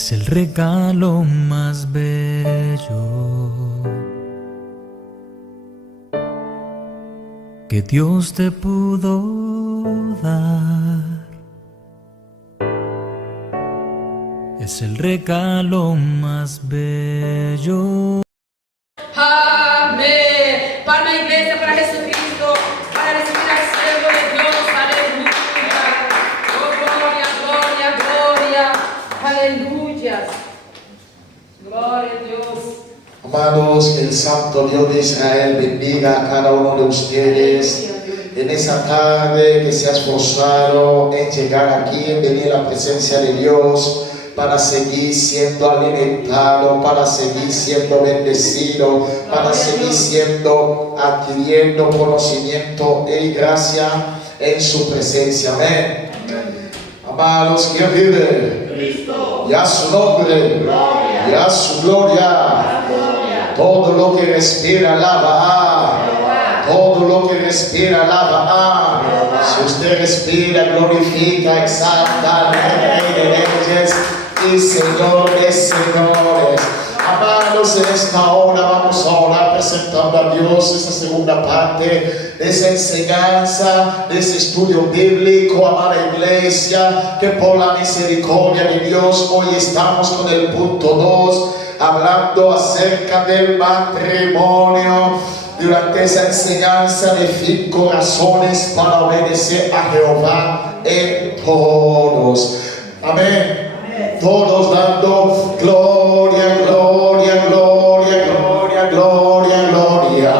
Es el regalo más bello que Dios te pudo dar. Es el regalo más bello. Amén. Palma iglesia para Jesucristo, para recibir al siervo de Dios. Aleluya. Oh, gloria, gloria, gloria. Aleluya. Gloria a Dios. Amados, el Santo Dios de Israel bendiga a cada uno de ustedes en esa tarde que se ha esforzado en llegar aquí, en venir a la presencia de Dios para seguir siendo alimentado, para seguir siendo bendecido, para seguir siendo adquiriendo conocimiento y gracia en su presencia. Amén. Amados, ¿quién vive? Cristo. Y a su nombre, y a su gloria. Todo lo que respira alaba. Todo lo que respira alaba. Si usted respira, glorifica, exalta al Rey de Reyes y Señor de señores. Amados, en esta hora vamos a orar presentando a Dios esa segunda parte de esa enseñanza, de ese estudio bíblico, amada iglesia, que por la misericordia de Dios hoy estamos con el punto 2, hablando acerca del matrimonio. Durante esa enseñanza de 5 razones para obedecer a Jehová en todos. Amén. Todos dando gloria, gloria, gloria, gloria, gloria, gloria.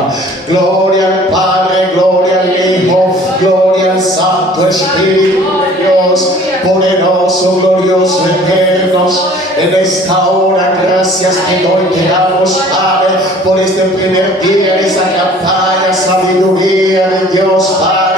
Gloria al Padre, gloria al Hijo, gloria al Santo Espíritu de Dios, poderoso, glorioso, eterno. En esta hora, gracias te doy, te damos, Padre, por este primer día de esa campaña, sabiduría de Dios, Padre.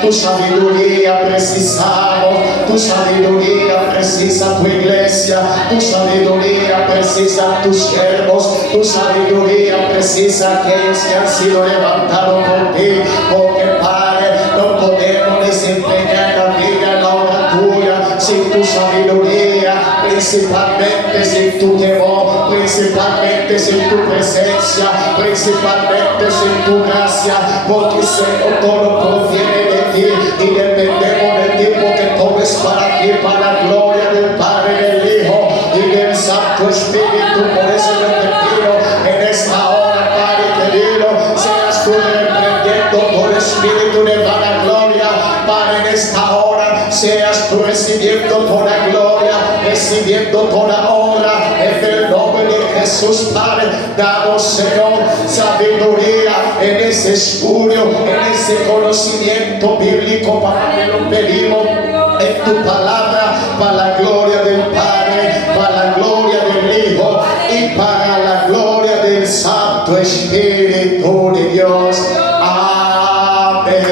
Tu sabiduría precisamos, tu sabiduría precisa tu iglesia, tu sabiduría precisa tus siervos, tu sabiduría precisa aquellos que han sido levantados por ti, porque Padre, no podemos desempeñar la vida en la obra tuya sin tu sabiduría, principalmente sin tu temor, principalmente sin tu presencia, principalmente sin tu gracia, porque Señor, todo proviene de ti y dependemos de ti, porque todo es para ti, para la gloria del Padre, del Hijo y del Santo Espíritu. Por eso yo te pido en esta hora, Padre querido, seas tú reprendiendo todo espíritu de vanagloria, Padre, en esta hora seas tú recibiendo toda gloria, recibiendo toda honra en el nombre de Jesús. Padre, damos, Señor, sabiduría en ese estudio, en ese conocimiento bíblico, para que lo pedimos en tu palabra, para la gloria del Padre, para la gloria del Hijo y para la gloria del Santo Espíritu de Dios. Amén.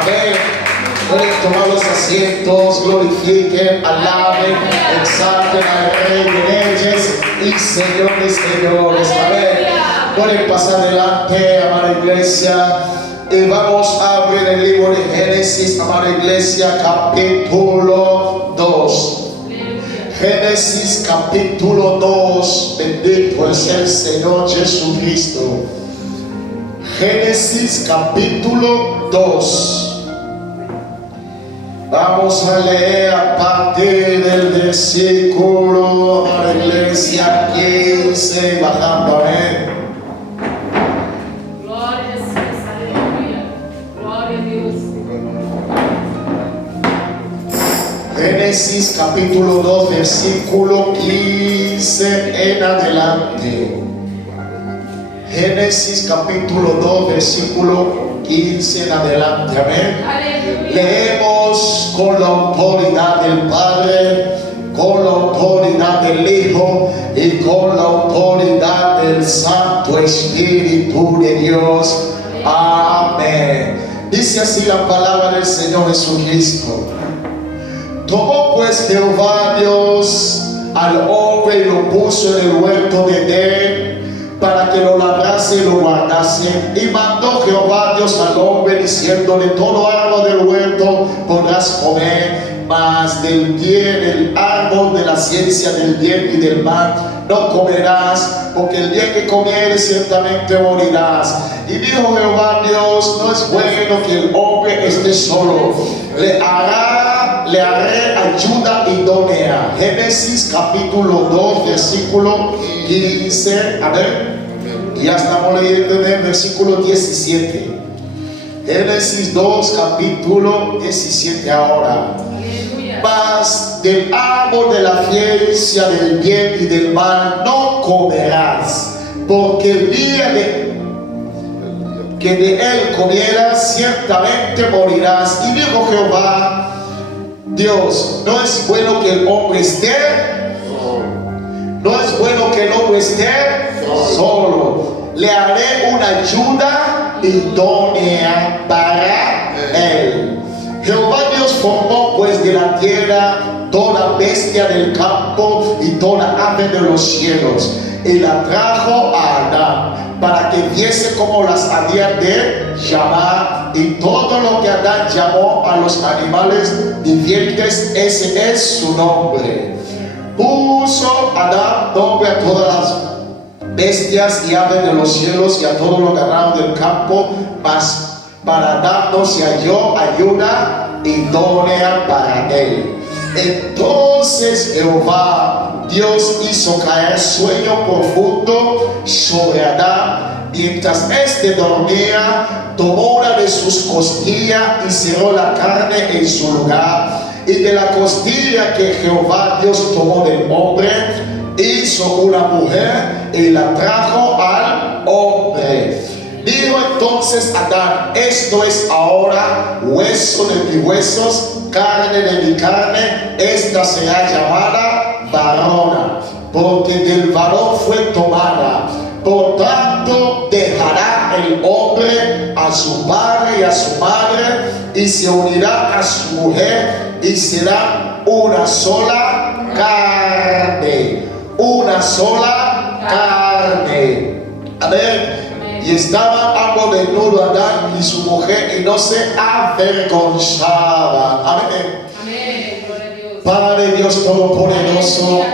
Amén. Pueden tomar los asientos, glorifiquen, alaben, exalten al Rey de Reyes y Señor de señores. Amén. Pueden pasar adelante, amada iglesia. Y vamos a abrir el libro de Génesis, amada iglesia, capítulo 2. Génesis capítulo 2. Bendito es el Señor Jesucristo. Génesis capítulo 2. Vamos a leer a partir del versículo, a la iglesia 15, bajando. Amén. Gloria a Jesús. Aleluya. Gloria a Dios. Génesis capítulo 2, versículo 15 en adelante. Génesis capítulo 2, versículo 15 en adelante. Amén. Aleluya. Leemos con la autoridad del Padre, con la autoridad del Hijo y con la autoridad del Santo Espíritu de Dios. Amén. Dice así la palabra del Señor Jesucristo. Tomó pues Jehová Dios al hombre y lo puso en el huerto de Edén para que lo labrase y lo guardase. Y mandó Jehová Dios al hombre diciendo: de todo árbol del huerto podrás comer, mas del bien, el árbol de la ciencia del bien y del mal no comerás, porque el día que comieres ciertamente morirás. Y dijo Jehová Dios, no es bueno que el hombre esté solo, le haré ayuda idónea. Génesis capítulo 2 versículo 15, a ver, ya estamos leyendo en el versículo 17. Génesis 2 capítulo 17 ahora. Mas del árbol de la ciencia del bien y del mal no comerás, porque el día que de él comieras ciertamente morirás. Y dijo Jehová Dios, no es bueno que el hombre esté solo, le haré una ayuda idónea para él. Jehová Dios formó pues de la tierra toda bestia del campo y toda ave de los cielos, y la trajo a Adán para que viese cómo las había de llamar. Y todo lo que Adán llamó a los animales vivientes, ese es su nombre. Puso Adán nombre a todas las bestias y aves de los cielos y a todo lo ganado del campo, mas para Adán no se halló ayuda idónea para él. Entonces Jehová Dios hizo caer sueño profundo sobre Adán, mientras éste dormía, tomó una de sus costillas y cerró la carne en su lugar. Y de la costilla que Jehová Dios tomó del hombre, hizo una mujer y la trajo al hombre. Dijo entonces Adán, esto es ahora hueso de mis huesos, carne de mi carne, esta será llamada varona, porque del varón fue tomada. Por tanto dejará el hombre a su padre y a su madre, y se unirá a su mujer, y será una sola carne. Una sola carne. Amén. Y estaban ambos desnudos, Adán y su mujer, y no se avergonzaban. Amén. Amén. Gloria a Dios. Padre Dios Todopoderoso,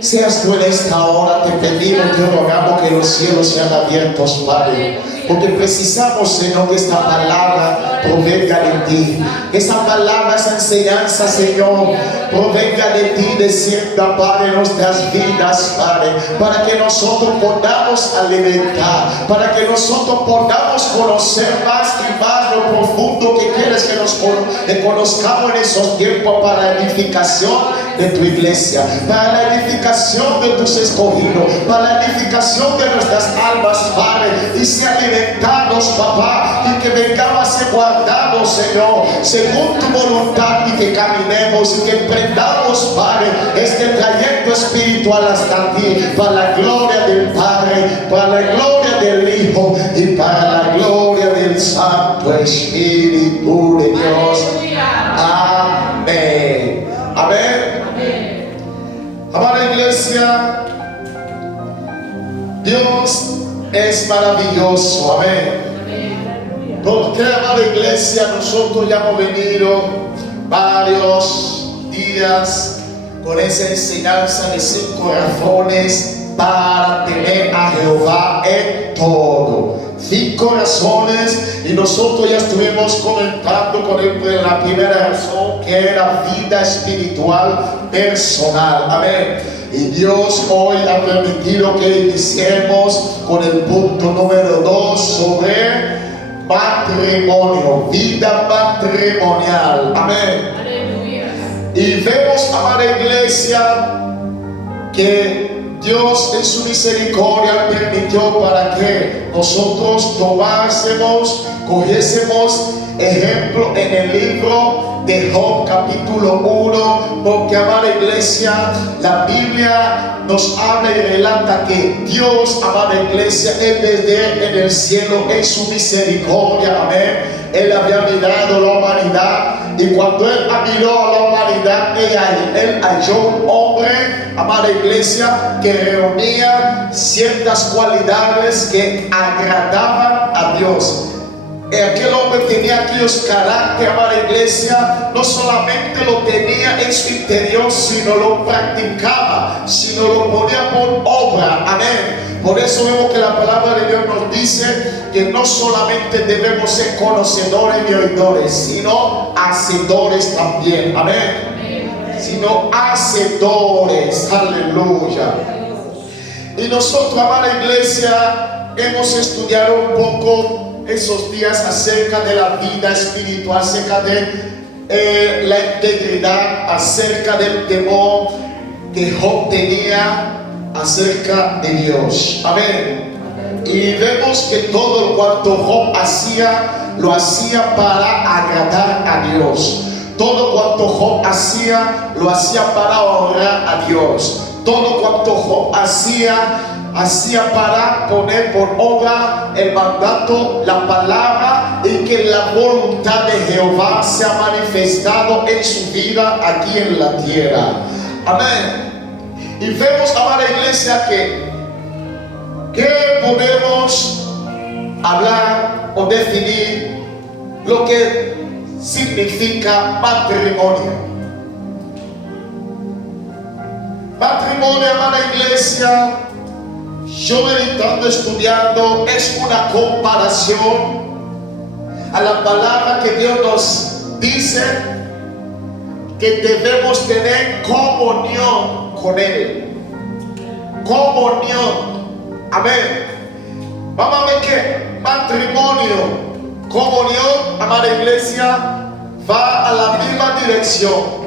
seas tú en esta hora, te pedimos, te rogamos que los cielos sean abiertos, Padre, porque precisamos, Señor, que esta palabra provenga de ti, que esa palabra, esa enseñanza, Señor, provenga de ti, descienda, Padre, en nuestras vidas, Padre, para que nosotros podamos alimentar, para que nosotros podamos conocer más y más lo profundo que quieres que nos conozcamos en esos tiempos, para la edificación de tu iglesia, para la edificación de tus escogidos, para la edificación de nuestras almas, Padre, y sea alimentados, papá, y que vengamos a ser guardados, Señor, según tu voluntad, y que caminemos y que emprendamos, Padre, este trayecto espiritual hasta ti, para la gloria del Padre, para la gloria del Hijo y para la gloria del Santo Espíritu de Dios. Amén. Amén. Amada iglesia, Dios es maravilloso. Amén. Porque, amada iglesia, nosotros ya hemos venido varios días con esa enseñanza de 5 razones para tener a Jehová en todo. 5 razones, y nosotros ya estuvimos comentando con la primera razón, que era vida espiritual personal. Amén. Y Dios hoy ha permitido que iniciemos con el punto número 2 sobre matrimonio, vida matrimonial. Amén. Aleluya. Y vemos, amada iglesia, que Dios en su misericordia permitió para que nosotros tomásemos, cogiésemos ejemplo en el libro de Job capítulo 1, porque, amada iglesia, la Biblia nos habla y relata que Dios, amada iglesia, Él desde en el cielo, en su misericordia, amén, Él había mirado la humanidad, y cuando Él miró a la humanidad, Él halló un hombre, amada iglesia, que reunía ciertas cualidades que agradaban a Dios. aquel hombre tenía aquellos carácter, amada iglesia, no solamente lo tenía en su interior, sino lo practicaba, sino lo ponía por obra. Amén. Por eso vemos que la palabra de Dios nos dice que no solamente debemos ser conocedores y oidores, sino hacedores también. Amén. Sino hacedores. Aleluya. Y nosotros, amada iglesia, hemos estudiado un poco esos días acerca de la vida espiritual, acerca de la integridad, acerca del temor que Job tenía acerca de Dios. Amén. Y vemos que todo cuanto Job hacía, lo hacía para agradar a Dios. Todo cuanto Job hacía, lo hacía para honrar a Dios. Todo cuanto Job hacía para poner por obra el mandato, la palabra, y que la voluntad de Jehová se ha manifestado en su vida aquí en la tierra. Amén. Y vemos, amada iglesia, que podemos hablar o definir lo que significa matrimonio. Matrimonio, amada iglesia, yo meditando, estudiando, es una comparación a la palabra que Dios nos dice que debemos tener comunión con Él. Comunión. Amén. Vamos a ver que matrimonio, comunión, amada iglesia, va a la misma dirección.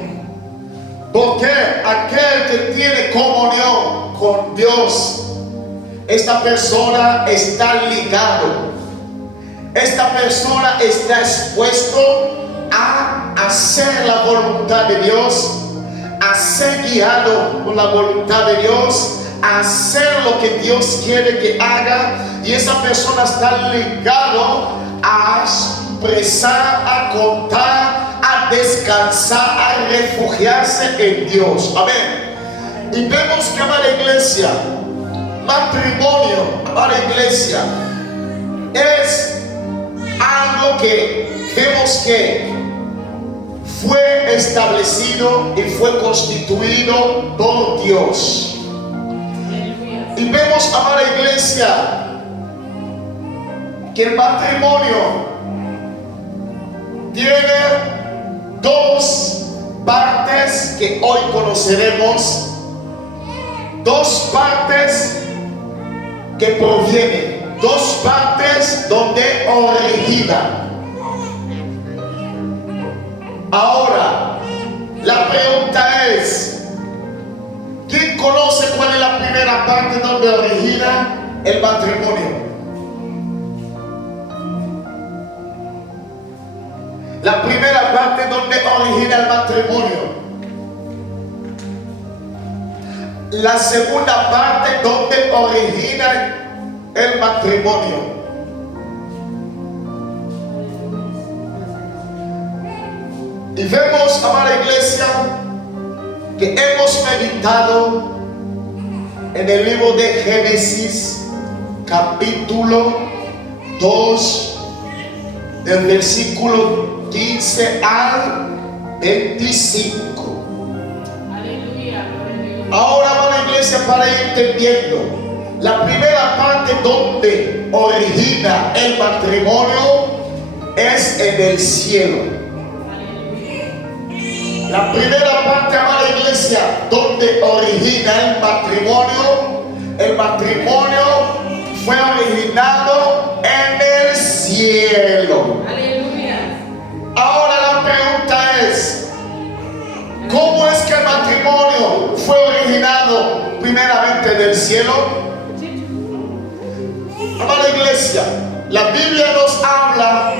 Porque aquel que tiene comunión con Dios, esta persona está ligado, esta persona está expuesto a hacer la voluntad de Dios, a ser guiado por la voluntad de Dios, a hacer lo que Dios quiere que haga, y esa persona está ligado a expresar, a contar, a descansar, a refugiarse en Dios. Amén. Y vemos que, amada iglesia, matrimonio, amada iglesia, es algo que vemos que fue establecido y fue constituido por Dios. Y vemos, amada iglesia, que el matrimonio tiene dos partes que hoy conoceremos, dos partes que provienen, dos partes donde origina. Ahora, la pregunta es, ¿quién conoce cuál es la primera parte donde origina el matrimonio? La primera parte donde origina el matrimonio. La segunda parte donde origina el matrimonio. Y vemos, amada iglesia, que hemos meditado en el libro de Génesis, capítulo 2, del versículo 15 al 25. Aleluya. Ahora, amada iglesia, para ir entendiendo, la primera parte donde origina el matrimonio es en el cielo. La primera parte, amada iglesia, donde origina el matrimonio fue originado en el cielo. Aleluya. Ahora la pregunta es, ¿cómo es que el matrimonio fue originado primeramente del cielo? Amada iglesia, la Biblia nos habla,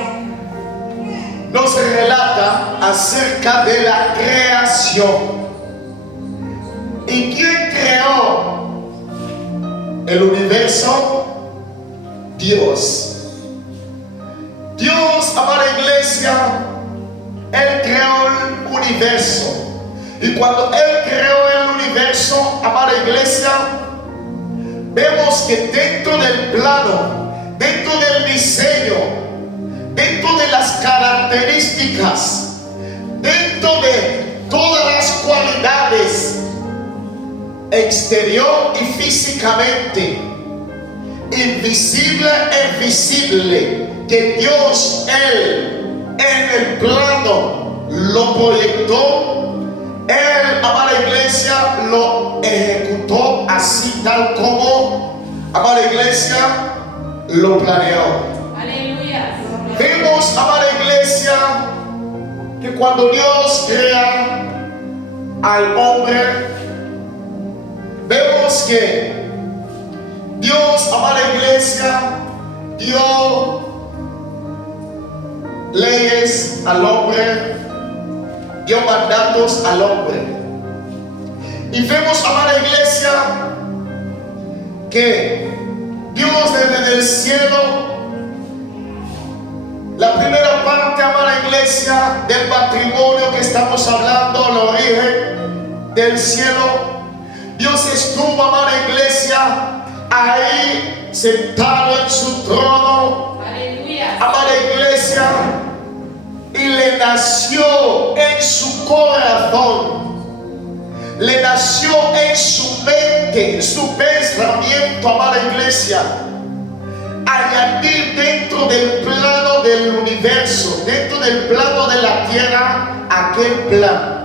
nos relata acerca de la creación. ¿Y quién creó el universo? Dios. Dios, amada iglesia, Él creó el universo. Y cuando Él creó el universo, amada iglesia, vemos que dentro del plano, dentro del diseño, dentro de las características, dentro de todas las cualidades exterior y físicamente, invisible e visible, que Dios, Él, en el plano lo proyectó, Él, amada iglesia, lo ejecutó así tal como, amada iglesia, lo planeó. Aleluya. Vemos, amada iglesia, que cuando Dios crea al hombre, vemos que Dios, amada iglesia, dio leyes al hombre, dio mandatos al hombre. Y vemos, amada iglesia, que Dios desde el cielo, la primera parte, amada iglesia, del matrimonio que estamos hablando, el origen del cielo, Dios estuvo, amada iglesia, ahí sentado en su trono, Aleluya. amada iglesia, y le nació en su corazón, le nació en su mente, en su pensamiento, amada iglesia, añadir dentro del plano del universo, dentro del plano de la tierra, aquel plan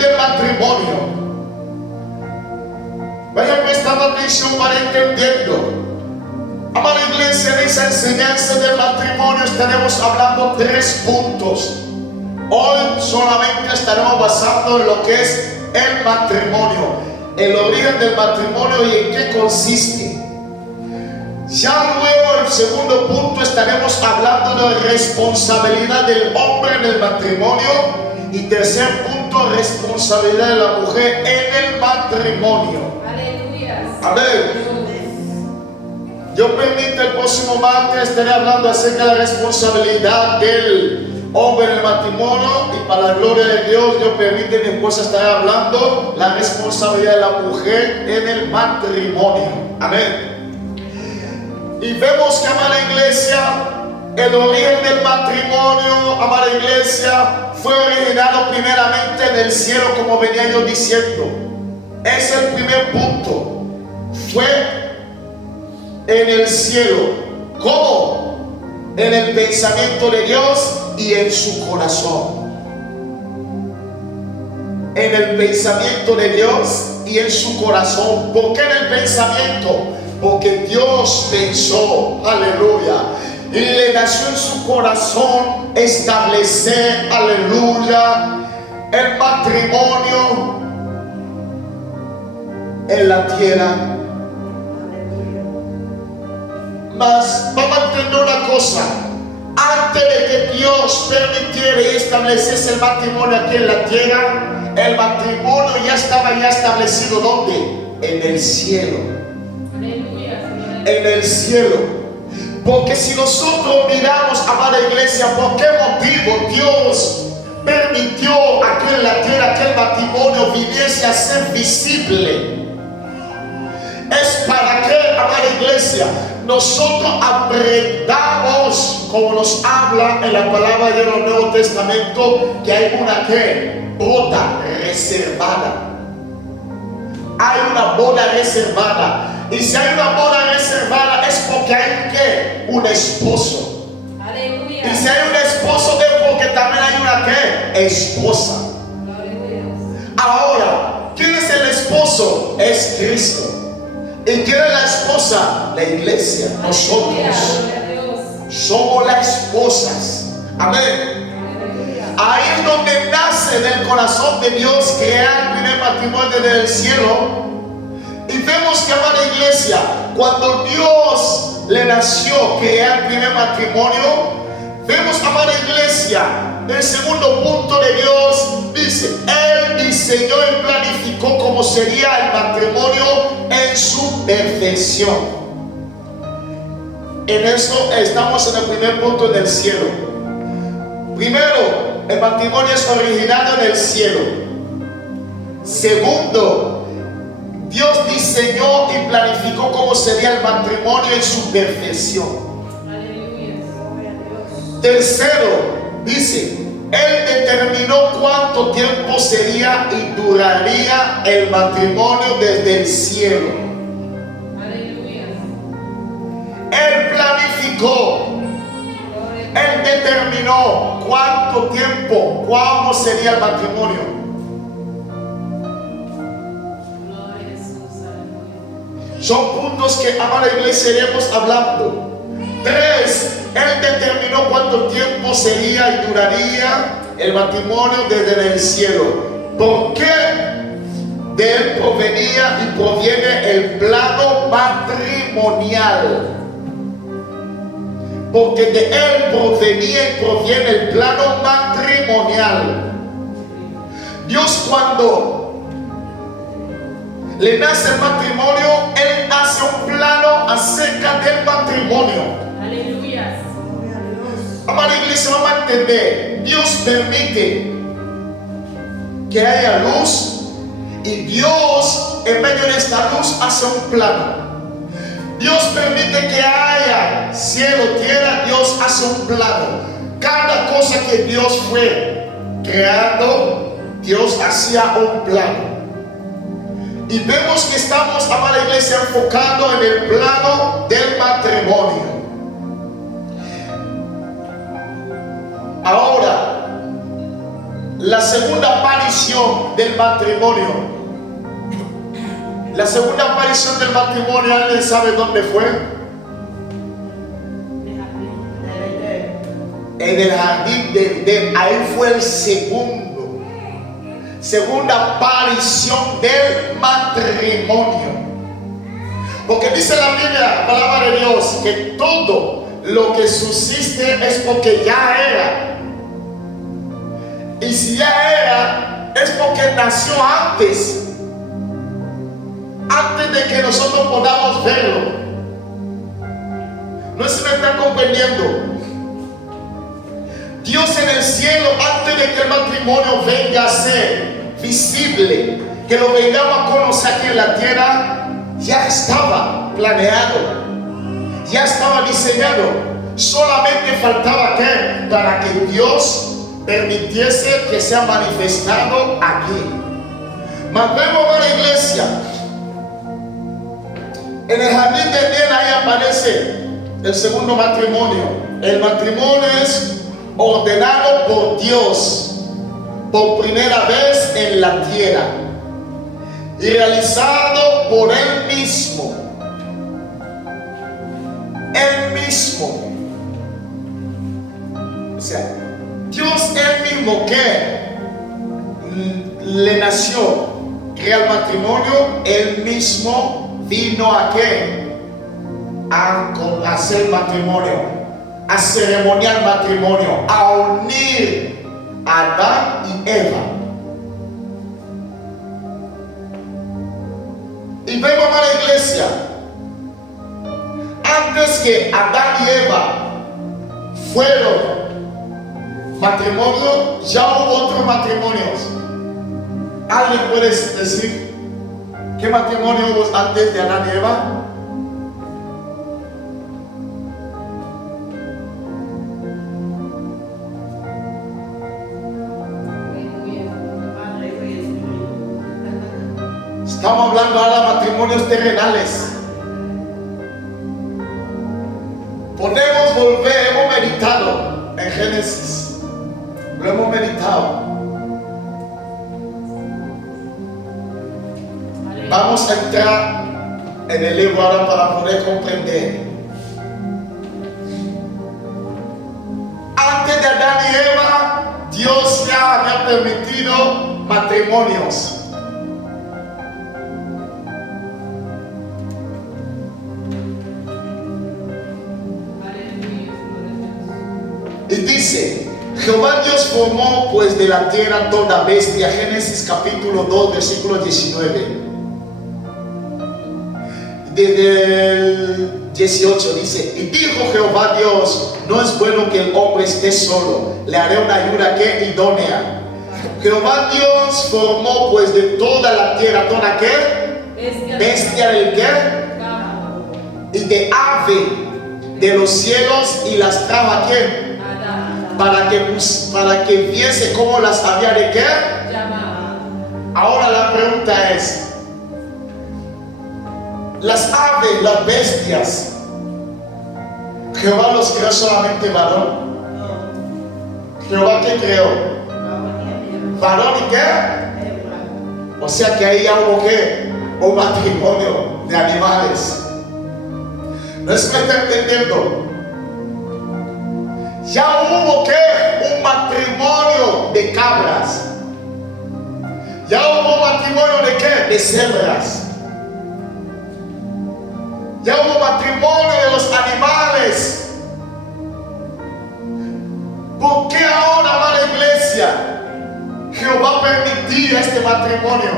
del matrimonio. Vayan prestando atención para entendiendo. Amada iglesia, en esa enseñanza del matrimonio estaremos hablando 3 puntos. Hoy solamente estaremos basando en lo que es el matrimonio, el origen del matrimonio y en qué consiste. Ya luego, el segundo punto, estaremos hablando de responsabilidad del hombre en el matrimonio. Y tercer punto, responsabilidad de la mujer en el matrimonio. Aleluya. Amén. Dios permite, el próximo martes estaré hablando acerca de la responsabilidad del hombre en el matrimonio. Y para la gloria de Dios, Dios permite, mi esposa estará hablando la responsabilidad de la mujer en el matrimonio. Amén. Y vemos que, amada iglesia, el origen del matrimonio, amada iglesia, fue originado primeramente en el cielo, como venía yo diciendo. Es el primer punto. Fue en el cielo. ¿Cómo? En el pensamiento de Dios y en su corazón. En el pensamiento de Dios y en su corazón. ¿Por qué en el pensamiento? Porque Dios pensó, aleluya, y le nació en su corazón establecer, aleluya, el matrimonio en la tierra. Mas vamos a entender una cosa: antes de que Dios permitiera y estableciese el matrimonio aquí en la tierra, el matrimonio ya estaba establecido. ¿Dónde? En el cielo. En el cielo. Porque si nosotros miramos, amada iglesia, ¿por qué motivo Dios permitió aquí en la tierra que el matrimonio viniese a ser visible? Es para que, amada iglesia, nosotros aprendamos, como nos habla en la palabra del Nuevo Testamento, que hay una boda reservada. Hay una boda reservada. Y si hay una boda reservada es porque hay un esposo. Aleluya. Y si hay un esposo es porque también hay una esposa. Ahora, ¿quién es el esposo? Es Cristo. ¿Y quién es la esposa? La iglesia. Nosotros somos las esposas. Amén. Ahí es donde nace del corazón de Dios crear el primer matrimonio desde el cielo. Y vemos que, amada iglesia, cuando Dios le nació crear el primer matrimonio, vemos, amada iglesia, el segundo punto de Dios dice: Él diseñó y planificó cómo sería el matrimonio en su perfección. En esto estamos en el primer punto del cielo. Primero, el matrimonio es originado en el cielo. Segundo, Dios diseñó y planificó cómo sería el matrimonio en su perfección. Tercero, dice, Él determinó cuánto tiempo sería y duraría el matrimonio desde el cielo. Aleluya. Él planificó, Él determinó cuánto tiempo, cuándo sería el matrimonio. Gloria a Jesús. Aleluya. Son puntos que, amada iglesia, iremos hablando. 3. Él determinó cuánto tiempo sería y duraría el matrimonio desde el cielo. ¿Por qué? De Él provenía y proviene el plano matrimonial. Porque de Él provenía y proviene el plano matrimonial. Dios, cuando le nace el matrimonio, Él hace un plano acerca del matrimonio. Aleluya. Amada iglesia, vamos a entender. Dios permite que haya luz y Dios, en medio de esta luz, hace un plano. Dios permite que haya cielo, tierra, Dios hace un plano. Cada cosa que Dios fue creando, Dios hacía un plano. Y vemos que estamos, amada iglesia, enfocando en el plano del matrimonio. Ahora, la segunda aparición del matrimonio. La segunda aparición del matrimonio, ¿alguien sabe dónde fue? En el jardín de Edén. Ahí fue el segunda aparición del matrimonio. Porque dice la Biblia, la palabra de Dios, que todo lo que subsiste es porque ya era. Y si ya era, es porque nació antes de que nosotros podamos verlo. No sé si me están comprendiendo. Dios en el cielo, antes de que el matrimonio venga a ser visible, que lo vengamos a conocer aquí en la tierra, ya estaba planeado, ya estaba diseñado. Solamente faltaba que para que Dios permitiese que sea manifestado aquí. Mas vemos a la iglesia. En el jardín de Edén ahí aparece el segundo matrimonio. El matrimonio es ordenado por Dios por primera vez en la tierra y realizado por Él mismo. Él mismo. O sea, Dios Él mismo que le nació, crea el matrimonio, Él mismo vino a qué? A hacer matrimonio, a ceremoniar matrimonio, a unir a Adán y Eva. Y vemos a la iglesia, antes que Adán y Eva fueron matrimonio, ya hubo otros matrimonios. ¿Alguien puede decir qué matrimonio hubo antes de Adán y Eva? Estamos hablando ahora de matrimonios terrenales. Podemos volver, hemos meditado en Génesis. Lo hemos meditado. Vamos a entrar en el libro ahora para poder comprender. Antes de Adán y Eva, Dios ya había permitido matrimonios. Y dice, Jehová Dios formó pues de la tierra toda bestia. Génesis capítulo 2, versículo 19. Desde el 18 dice, y dijo Jehová Dios, no es bueno que el hombre esté solo, le haré una ayuda que idónea. Jehová Dios formó pues de toda la tierra, ¿toda qué? Bestia del qué? Y de ave de los cielos y las trajo a quién? para que viese cómo las había de qué. Ahora la pregunta es, las aves, las bestias, Jehová los creó solamente varón. Jehová, ¿qué creó? Varón y qué. O sea que ahí ya hubo qué, un matrimonio de animales. ¿No es que me está entendiendo? Ya hubo que un matrimonio de cabras. Ya hubo un matrimonio de qué? De cebras. Ya hubo matrimonio de los animales. ¿Por qué ahora va la iglesia? Jehová permitía este matrimonio.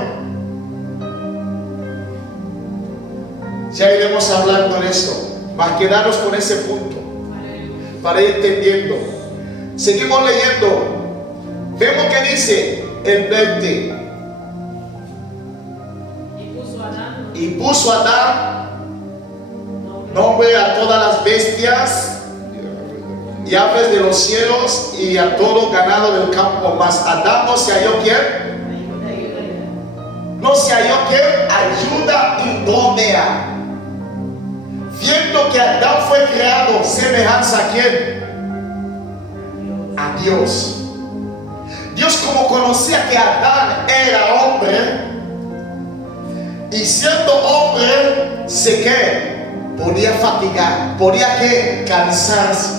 Ya iremos hablando de esto. Más quedarnos con ese punto para ir entendiendo. Seguimos leyendo. Vemos que dice el 20. Y puso Adán nombre a todas las bestias y aves de los cielos y a todo ganado del campo. Mas Adán no se halló ¿quién? No se halló ¿quién? Ayuda idónea. Viendo que Adán fue creado semejanza a ¿quién? A Dios. Dios, como conocía que Adán era hombre, y siendo hombre, se que podía fatigar, podía que cansarse.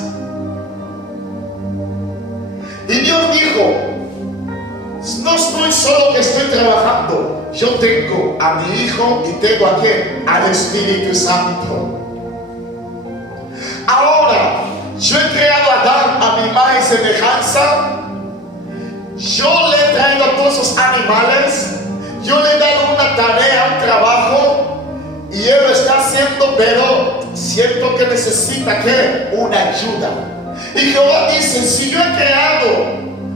Y Dios dijo: no estoy solo que estoy trabajando, yo tengo a mi hijo y tengo a ¿quién? Al Espíritu Santo. Ahora, yo he creado a Adán a mi imagen y semejanza. Yo le he traído a todos esos animales. Yo le he dado una tarea, un trabajo, y él lo está haciendo, pero siento que necesita ¿qué? Una ayuda. Y Jehová dice: si yo he creado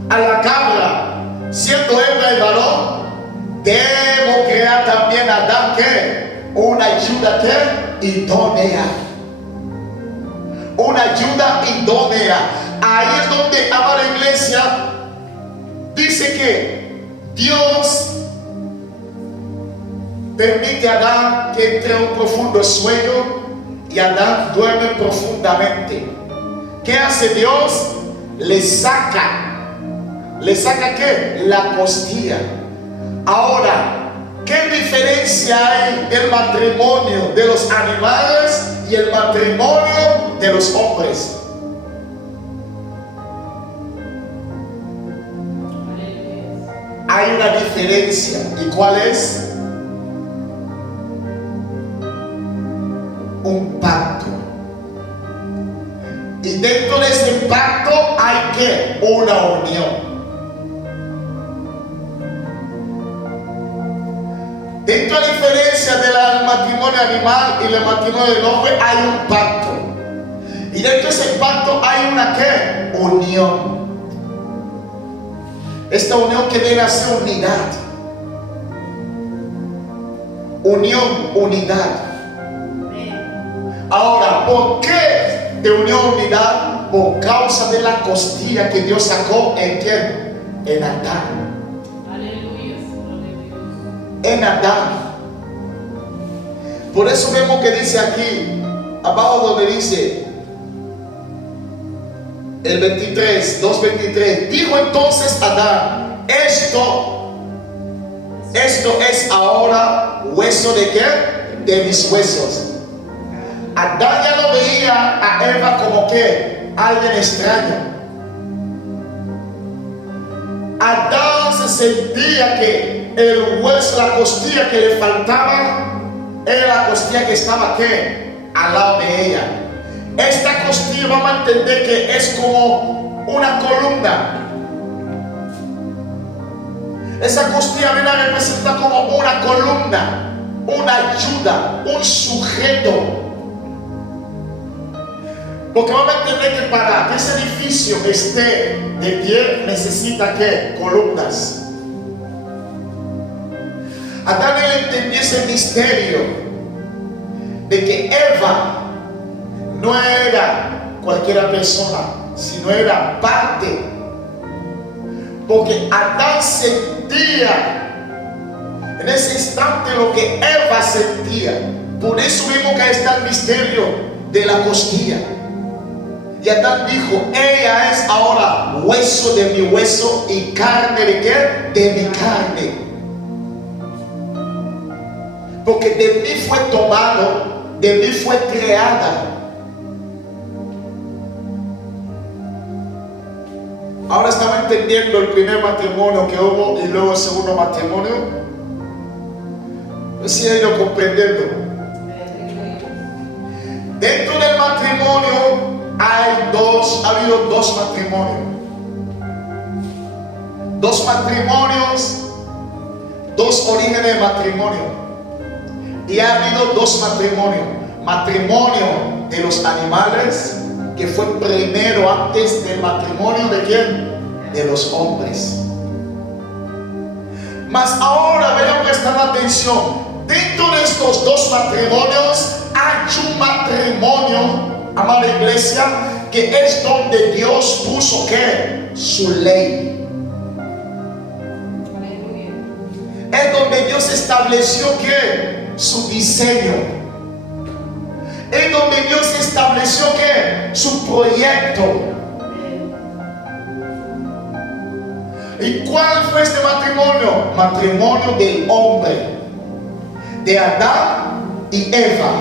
a la cabra, siendo hembra y varón, debo crear también a Adán ¿qué? Una ayuda ¿qué? Idónea. Una ayuda idónea. Ahí es donde, amada iglesia, dice que Dios permite a Adán que entre en un profundo sueño y Adán duerme profundamente. ¿Qué hace Dios? Le saca ¿qué? La costilla. Ahora, ¿qué diferencia hay del matrimonio de los animales y el matrimonio de los hombres? Hay una diferencia. ¿Y cuál es? Un pacto. Y dentro de ese pacto hay que una unión. Dentro de la diferencia del matrimonio animal y el matrimonio del hombre hay un pacto. Y dentro de ese pacto hay una ¿qué? Unión. Esta unión que debe ser unidad. Unión, unidad. Ahora, ¿por qué de unión, unidad? Por causa de la costilla que Dios sacó en quién? En Adán. En Adán. Por eso vemos que dice aquí, abajo donde dice el 23, 2:23, dijo entonces Adán: esto es ahora hueso de qué? De mis huesos. Adán ya no veía a Eva como que alguien extraño. Adán se sentía que el hueso, la costilla que le faltaba, era la costilla que estaba ¿qué? Al lado de ella. Esta costilla vamos a entender que es como una columna. Esa costilla viene a representar como una columna, una ayuda, un sujeto. Porque vamos a entender que para que ese edificio esté de pie necesita ¿qué? Columnas. Adán entendió ese misterio de que Eva no era cualquier persona. sino era parte. Porque Adán sentía en ese instante lo que Eva sentía. Por eso mismo que está el misterio de la costilla. Y Adán dijo, ella es ahora hueso de mi hueso y carne de ¿qué? De mi carne. Porque de mí fue tomado, de mí fue creada. Ahora estaba entendiendo el primer matrimonio que hubo y luego el segundo matrimonio. Pues sí he ido comprendiendo. Dentro del matrimonio ha habido dos matrimonios. Dos matrimonios, dos orígenes de matrimonio. Y ha habido dos matrimonios. Matrimonio de los animales, que fue primero antes del matrimonio de ¿quién? De los hombres. Mas ahora vayan prestando atención. Dentro de estos dos matrimonios hay un matrimonio, amada iglesia, que es donde Dios puso ¿qué? Su ley. Es donde Dios estableció ¿qué? Su diseño. Es donde Dios estableció ¿qué? Su proyecto. ¿Y cuál fue este matrimonio? Matrimonio del hombre, de Adán y Eva.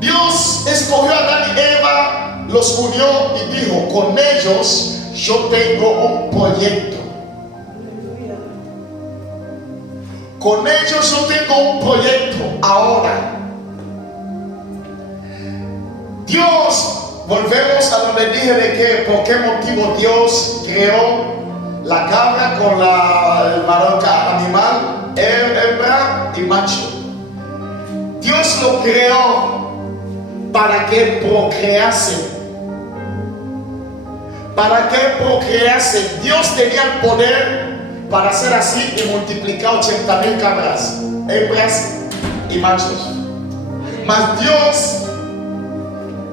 Dios escogió a Adán y Eva, los unió y dijo, con ellos yo tengo un proyecto. Con ellos yo tengo un proyecto. Ahora, Dios, volvemos a donde dije de que, por qué motivo Dios creó la cabra con el varón animal, hembra y macho. Dios lo creó para que procrease. Para que procrease. Dios tenía el poder para hacer así y multiplicar 80,000 cabras, hembras y machos. Mas Dios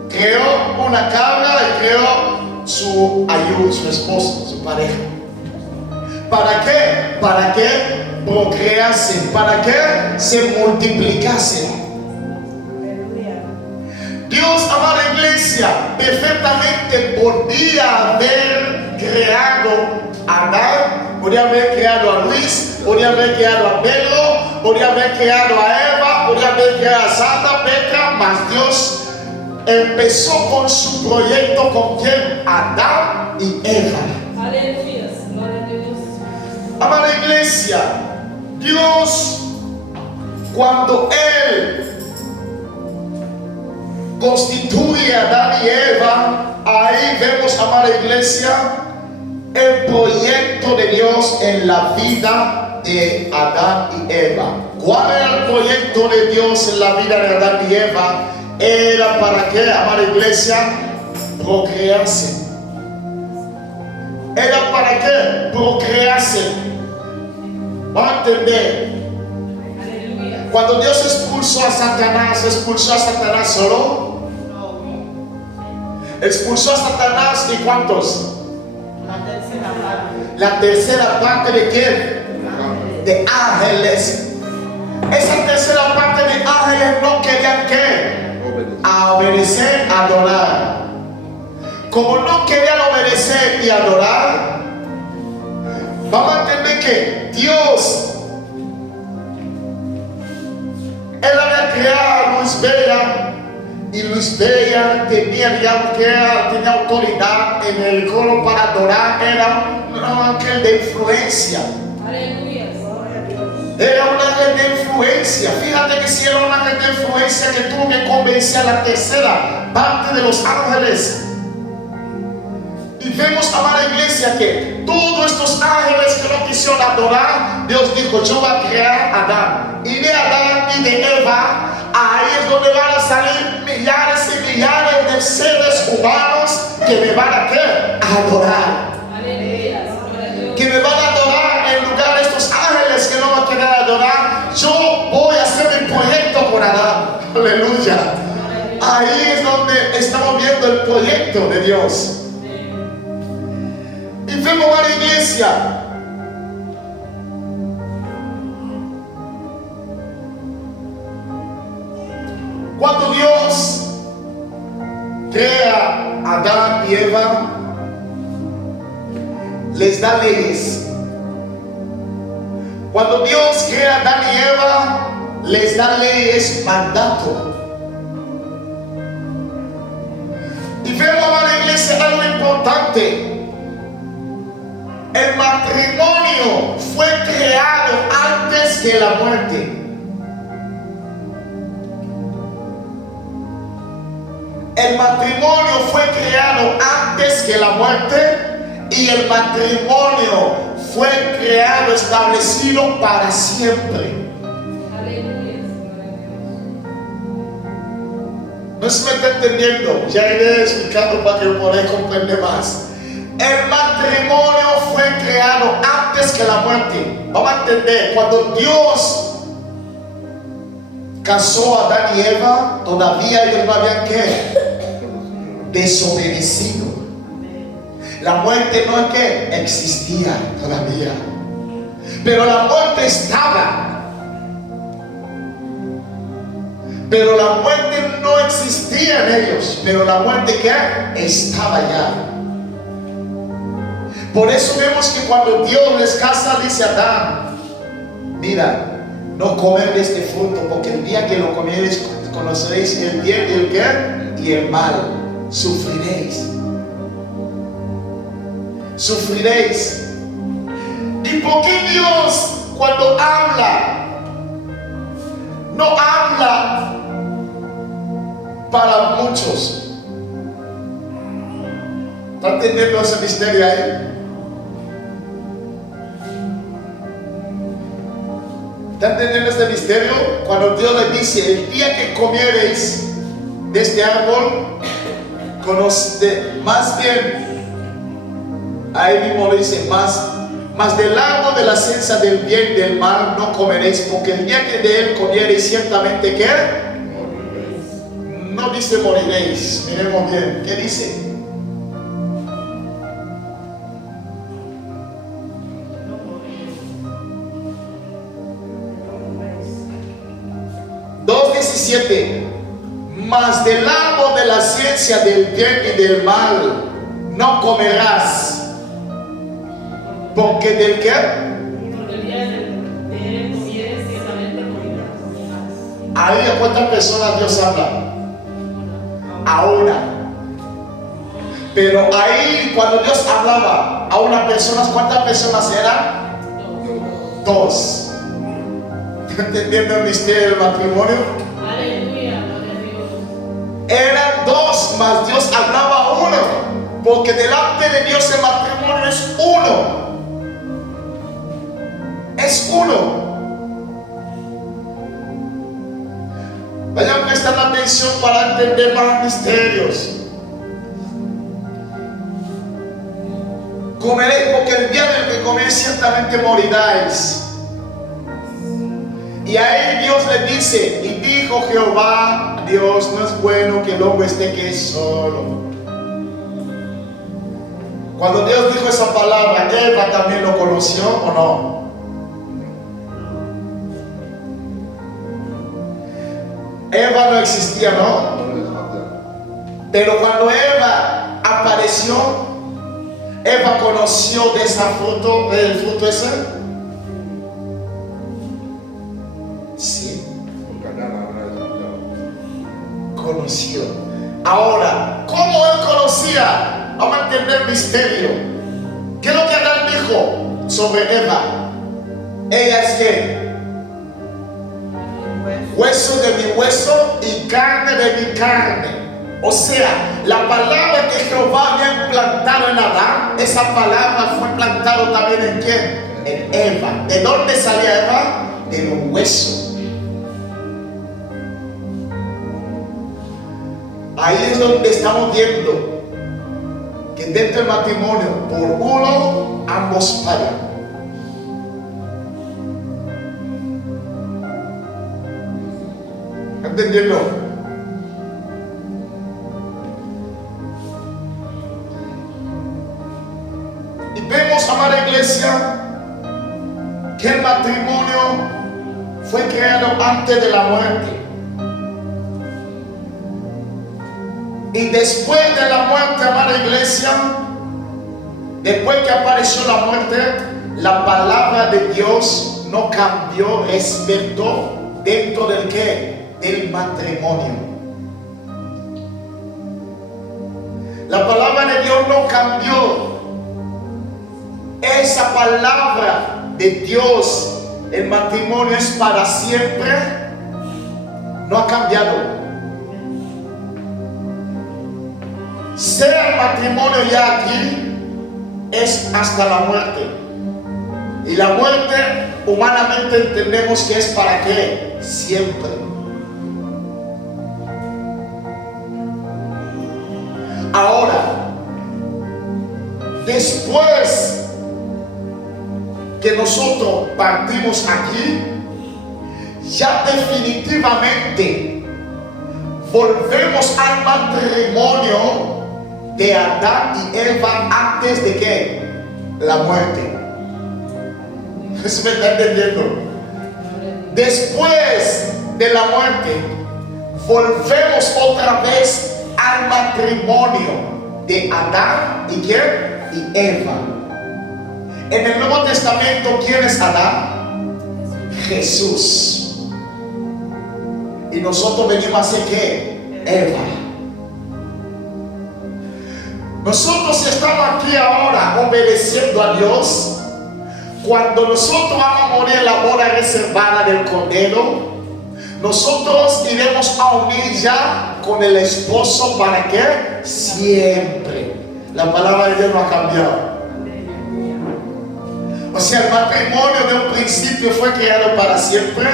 creó una cabra y creó su ayuda, su esposo, su pareja. ¿Para qué? Para que procreasen, para que se multiplicasen. Dios, amada iglesia, perfectamente podía haber creado a Adán, podía haber creado a Luis, podía haber creado a Pedro, podía haber creado a Eva, podía haber creado a Santa Petra, mas Dios empezó con su proyecto con quien? Adán y Eva. Aleluya, gloria a Dios. Amada iglesia, Dios, cuando Él constituye a Adán y Eva, ahí vemos, amada iglesia, el proyecto de Dios en la vida de Adán y Eva. ¿Cuál era el proyecto de Dios en la vida de Adán y Eva? Era para que, amada iglesia, procrease. Era para que procrease. ¿Van a entender? Aleluya. Cuando Dios expulsó a Satanás solo. Expulsó a Satanás y ¿cuántos? La tercera parte de quién? De ángeles. Esa tercera parte de ángeles no querían ¿qué? A obedecer, adorar. Como no querían obedecer y adorar, vamos a entender que Dios, Él había creado a Luis Bella, y Luis Bella tenía, digamos que tenía autoridad en el coro para adorar. Era un ángel de influencia. Aleluya. Era un ángel de influencia. Fíjate que si era un ángel de influencia que tuvo que convencer a la tercera parte de los ángeles. Y vemos, amada iglesia, que todos estos ángeles que no quisieron adorar, Dios dijo, yo voy a crear a Adán. Y de Adán y de Eva, ahí es donde van a salir millares y millares de seres humanos que me van a ¿qué? A adorar. Aleluya. Gloria a Dios. Que me van a adorar en lugar de estos ángeles que no van a querer adorar. Yo voy a hacer mi proyecto con Adán. Aleluya. Ahí es donde estamos viendo el proyecto. propósito de Dios. Y vemos a la iglesia. Cuando Dios crea a Adán y Eva, les da leyes. Cuando Dios crea a Adán y Eva, les da leyes, mandato. Y vemos a la iglesia algo importante. El matrimonio fue creado antes que la muerte. El matrimonio fue creado antes que la muerte y el matrimonio fue creado, establecido para siempre. No se me está entendiendo, ya iré explicando para que podáis comprender más. El matrimonio fue creado antes que la muerte. Vamos a entender, cuando Dios casó a Adán y Eva, todavía ellos no habían desobedecido. La muerte no es que existía todavía, pero la muerte estaba. Pero la muerte no existía en ellos, pero la muerte que estaba ya. Por eso vemos que cuando Dios les casa, dice a Adán: mira, no comer de este fruto, porque el día que lo comiereis conoceréis el bien y el bien y el mal. Sufriréis. Sufriréis. ¿Y por qué Dios cuando habla no habla para muchos? ¿Está entendiendo ese misterio ahí? ¿Está entendiendo este misterio? Cuando Dios le dice: el día que comiereis de este árbol, más bien, ahí mismo dice, más del árbol de la ciencia del bien y del mal no comeréis, porque el día que de él comiereis, ciertamente que no dice moriréis. Miremos bien, ¿qué dice? Mas del árbol de la ciencia del bien y del mal no comerás, porque del que ahí a cuántas personas Dios habla, a una. Pero ahí cuando Dios hablaba a una persona, ¿cuántas personas eran? Dos. ¿Entendiendo el misterio del matrimonio? Eran dos, mas Dios hablaba a uno, porque delante de Dios el matrimonio es uno. Es uno. Vayan prestando atención para entender más misterios. Comeréis, porque el día del que coméis ciertamente moriráis. Y ahí Dios le dice: y dijo Jehová Dios, no es bueno que el hombre esté que solo. Cuando Dios dijo esa palabra, Eva también lo conoció o no. Eva no existía, ¿no? Pero cuando Eva apareció, Eva conoció de esa fruto, del fruto ese. Sí. Conoció. Ahora, ¿cómo él conocía? Vamos a entender el misterio. ¿Qué es lo que Adán dijo sobre Eva? Ella es que hueso de mi hueso y carne de mi carne. O sea, la palabra que Jehová había implantado en Adán, esa palabra fue implantada también en ¿quién? En Eva. ¿De dónde salía Eva? De los huesos. Ahí es donde estamos viendo que dentro del matrimonio, por uno, ambos pagan. ¿Entendiendo? Y vemos, amada iglesia, que el matrimonio fue creado antes de la muerte. Y después de la muerte, amada iglesia, después que apareció la muerte, la palabra de Dios no cambió respecto dentro del ¿qué? Del matrimonio. La palabra de Dios no cambió. Esa palabra de Dios, el matrimonio es para siempre, no ha cambiado. Sea el matrimonio ya aquí, es hasta la muerte. Y la muerte, humanamente entendemos que es para qué, siempre. Ahora, después que nosotros partimos aquí, ya definitivamente volvemos al matrimonio de Adán y Eva antes de ¿qué? La muerte. ¿Se me está entendiendo? Después de la muerte, volvemos otra vez al matrimonio de Adán y ¿quién? Y Eva. En el Nuevo Testamento, ¿quién es Adán? Jesús. Y nosotros venimos a ser ¿qué? Eva. Nosotros estamos aquí ahora obedeciendo a Dios. Cuando nosotros vamos a morir en la boda reservada del Cordero, nosotros iremos a unir ya con el esposo. ¿Para qué? Siempre. La palabra de Dios no ha cambiado. O sea, el matrimonio de un principio fue creado para siempre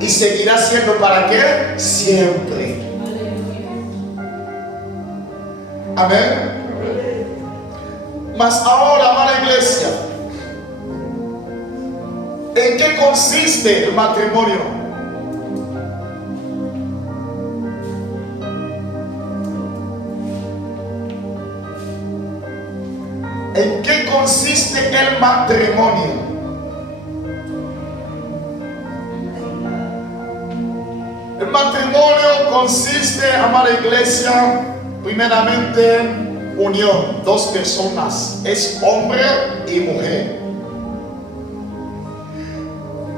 y seguirá siendo ¿para qué? Siempre. Amén. Mas ahora, amada iglesia, ¿en qué consiste el matrimonio? ¿En qué consiste el matrimonio? El matrimonio consiste, amada iglesia, primeramente unión, dos personas, es hombre y mujer.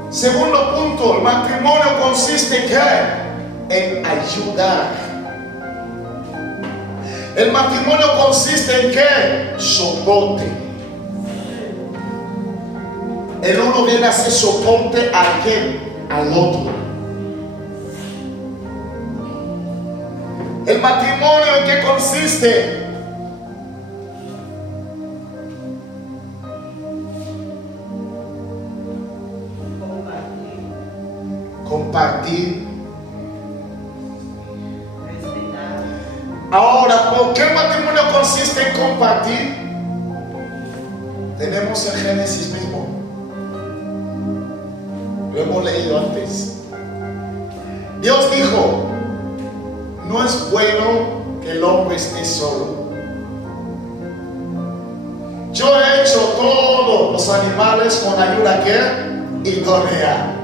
Segundo punto, el matrimonio consiste en ayudar. El matrimonio consiste en ¿qué? Soporte. El uno viene a hacer soporte a ¿quién? Al otro. El matrimonio, ¿en qué consiste? Compartir. Ahora, ¿por qué el matrimonio consiste en compartir? Tenemos el Génesis mismo. Lo hemos leído antes. Dios dijo: no es bueno que el hombre esté solo. Yo he hecho todos los animales con ayuda ¿qué? Idónea.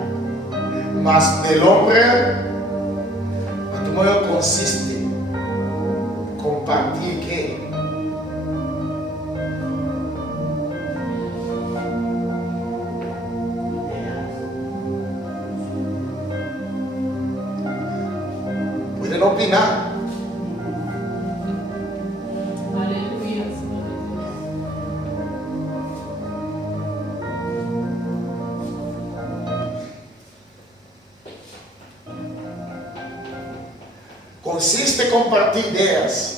Mas del hombre, el matrimonio consiste en compartir ¿qué? Pueden opinar. Aleluya. Consiste en compartir ideas.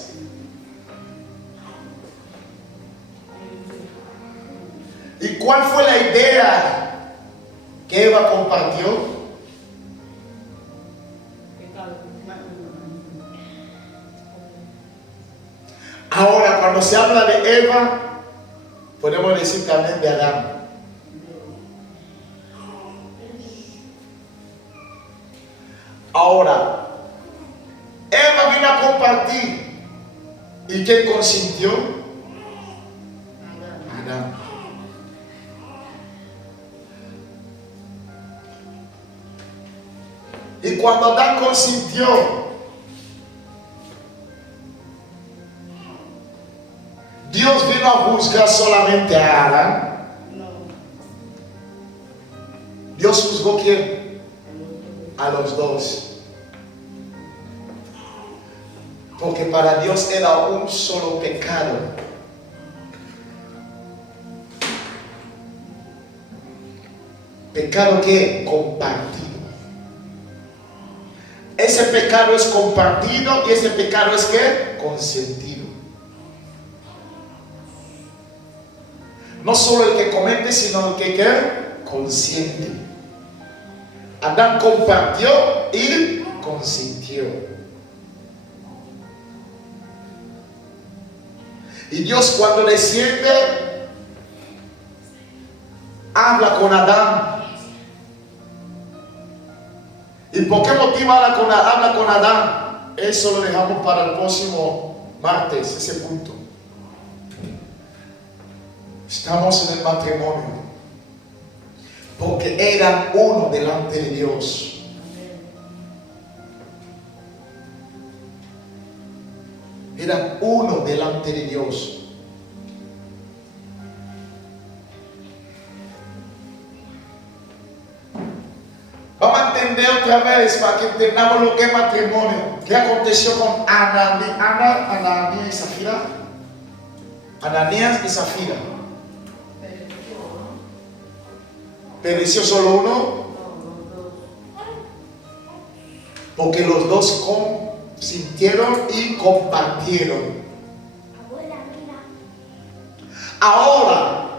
¿Y cuál fue la idea que Eva compartió? Ahora, cuando se habla de Eva, podemos decir también de Adán. Ahora, Eva vino a compartir. ¿Y quién consintió? Y cuando Adán consintió, Dios vino a juzgar solamente a Adán. Dios juzgó ¿quién? A los dos. Porque para Dios era un solo pecado. Pecado que compartido. Ese pecado es compartido y ese pecado es que consentido. No solo el que comete, sino el que consiente. Adán compartió y consintió. Y Dios cuando desciende, habla con Adán. ¿Y por qué motivo habla con Adán? Eso lo dejamos para el próximo martes, ese punto. Estamos en el matrimonio. Porque eran uno delante de Dios. Eran uno delante de Dios. Vamos a entender otra vez para que entendamos lo que es matrimonio. ¿Qué aconteció con Ananías y Zafira? Ananías y Zafira. ¿Pereció solo uno? Porque los dos consintieron y compartieron. Ahora,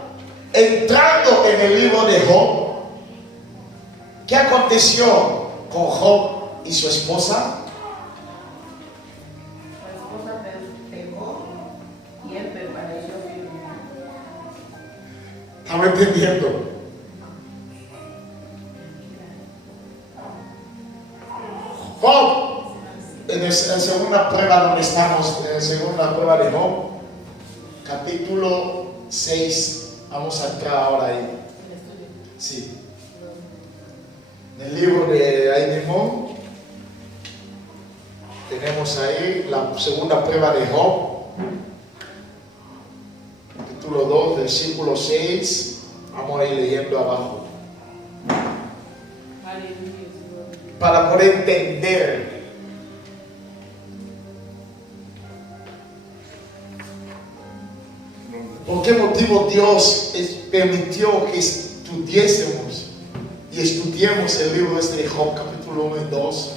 entrando en el libro de Job, ¿qué aconteció con Job y su esposa? Su esposa pecó y él permaneció firme. ¿Estamos entendiendo? Job, en la segunda prueba donde estamos, en la segunda prueba de Job, capítulo 6, vamos a entrar ahora ahí. Sí. En el libro de ahí mismo, tenemos ahí la segunda prueba de Job, capítulo 2, versículo 6, vamos a ir leyendo abajo. Para poder entender por qué motivo Dios permitió que estudiésemos y estudiemos el libro de Job, capítulo 1 y 2,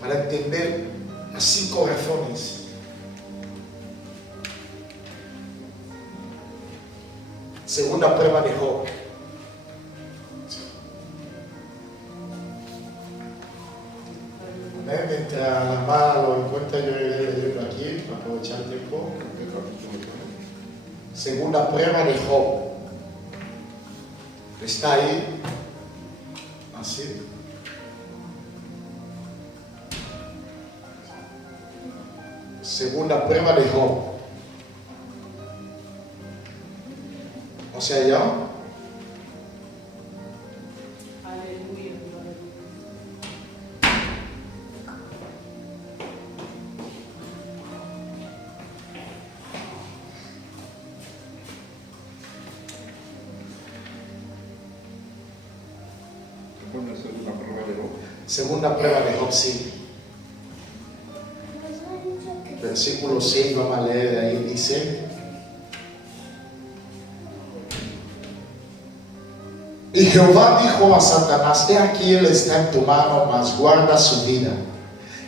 para entender las 5 razones. Segunda prueba de Job. Mientras la mala lo encuentra, yo iré leyendo aquí para aprovechar el tiempo. Segunda prueba de Job. Está ahí. Así. Segunda prueba de Job. O sea, ya. Segunda prueba de Job, sí. Versículo 6, vamos a leer ahí, dice: y Jehová dijo a Satanás: he aquí él está en tu mano, mas guarda su vida.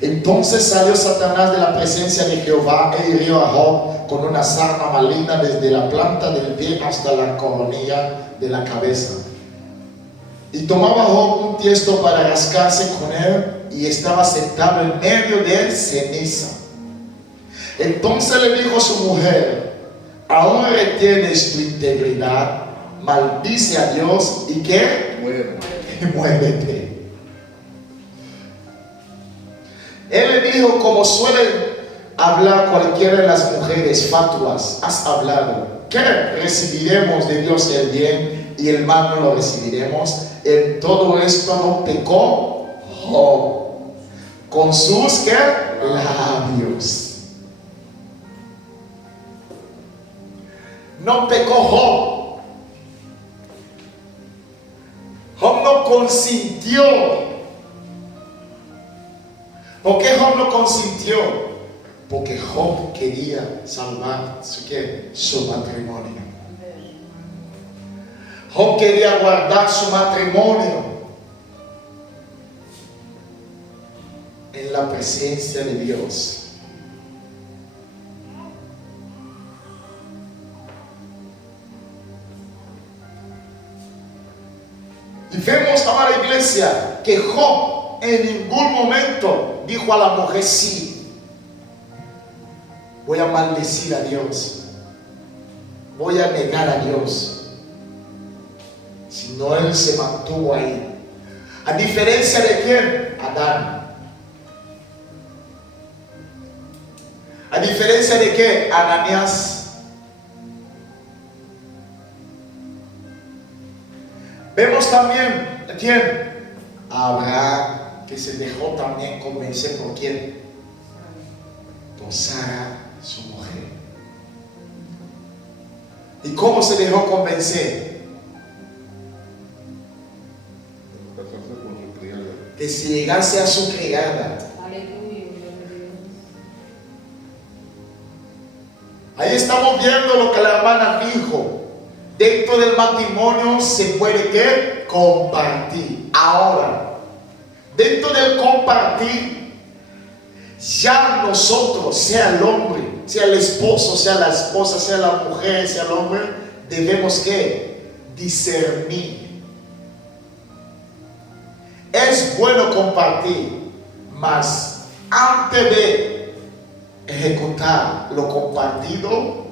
Entonces salió Satanás de la presencia de Jehová e hirió a Job con una sarna maligna desde la planta del pie hasta la coronilla de la cabeza. Y tomaba Job un tiesto para rascarse con él, y estaba sentado en medio de ceniza. Entonces le dijo a su mujer: ¿aún retienes tu integridad? Maldice a Dios y ¿qué? Muévete. Él le dijo, como suelen hablar cualquiera de las mujeres fatuas: has hablado. ¿Qué recibiremos de Dios el bien? y hermano lo recibiremos. En todo esto no pecó Job con sus ¿qué? Labios. No pecó Job. Job no consintió. ¿Por qué Job no consintió? Porque Job quería salvar su matrimonio. Job quería guardar su matrimonio en la presencia de Dios. Y vemos, amada iglesia, que Job en ningún momento dijo a la mujer: sí, voy a maldecir a Dios, voy a negar a Dios. Sino él se mantuvo ahí. A diferencia de quién? Adán. A diferencia de qué? Ananías. Vemos también a quién? A Abraham, que se dejó también convencer por quién? Por Sara, su mujer. ¿Y cómo se dejó convencer? Que si llegase a su criada. Ahí estamos viendo lo que la hermana dijo. Dentro del matrimonio se puede ¿qué? Compartir. Ahora, dentro del compartir, ya nosotros, sea el hombre, sea el esposo, sea la esposa, sea la mujer, sea el hombre, debemos ¿qué? Discernir. Es bueno compartir, mas antes de ejecutar lo compartido,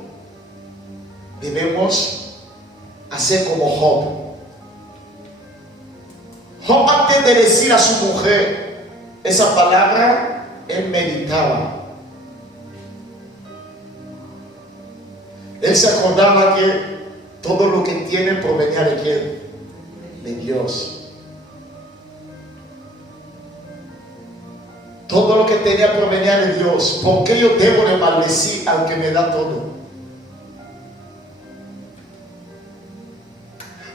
debemos hacer como Job. Job, antes de decir a su mujer esa palabra, él meditaba. Él se acordaba que todo lo que tiene provenía de quién? De Dios. Todo lo que tenía provenía de Dios. ¿Por qué yo debo de maldecir al que me da todo?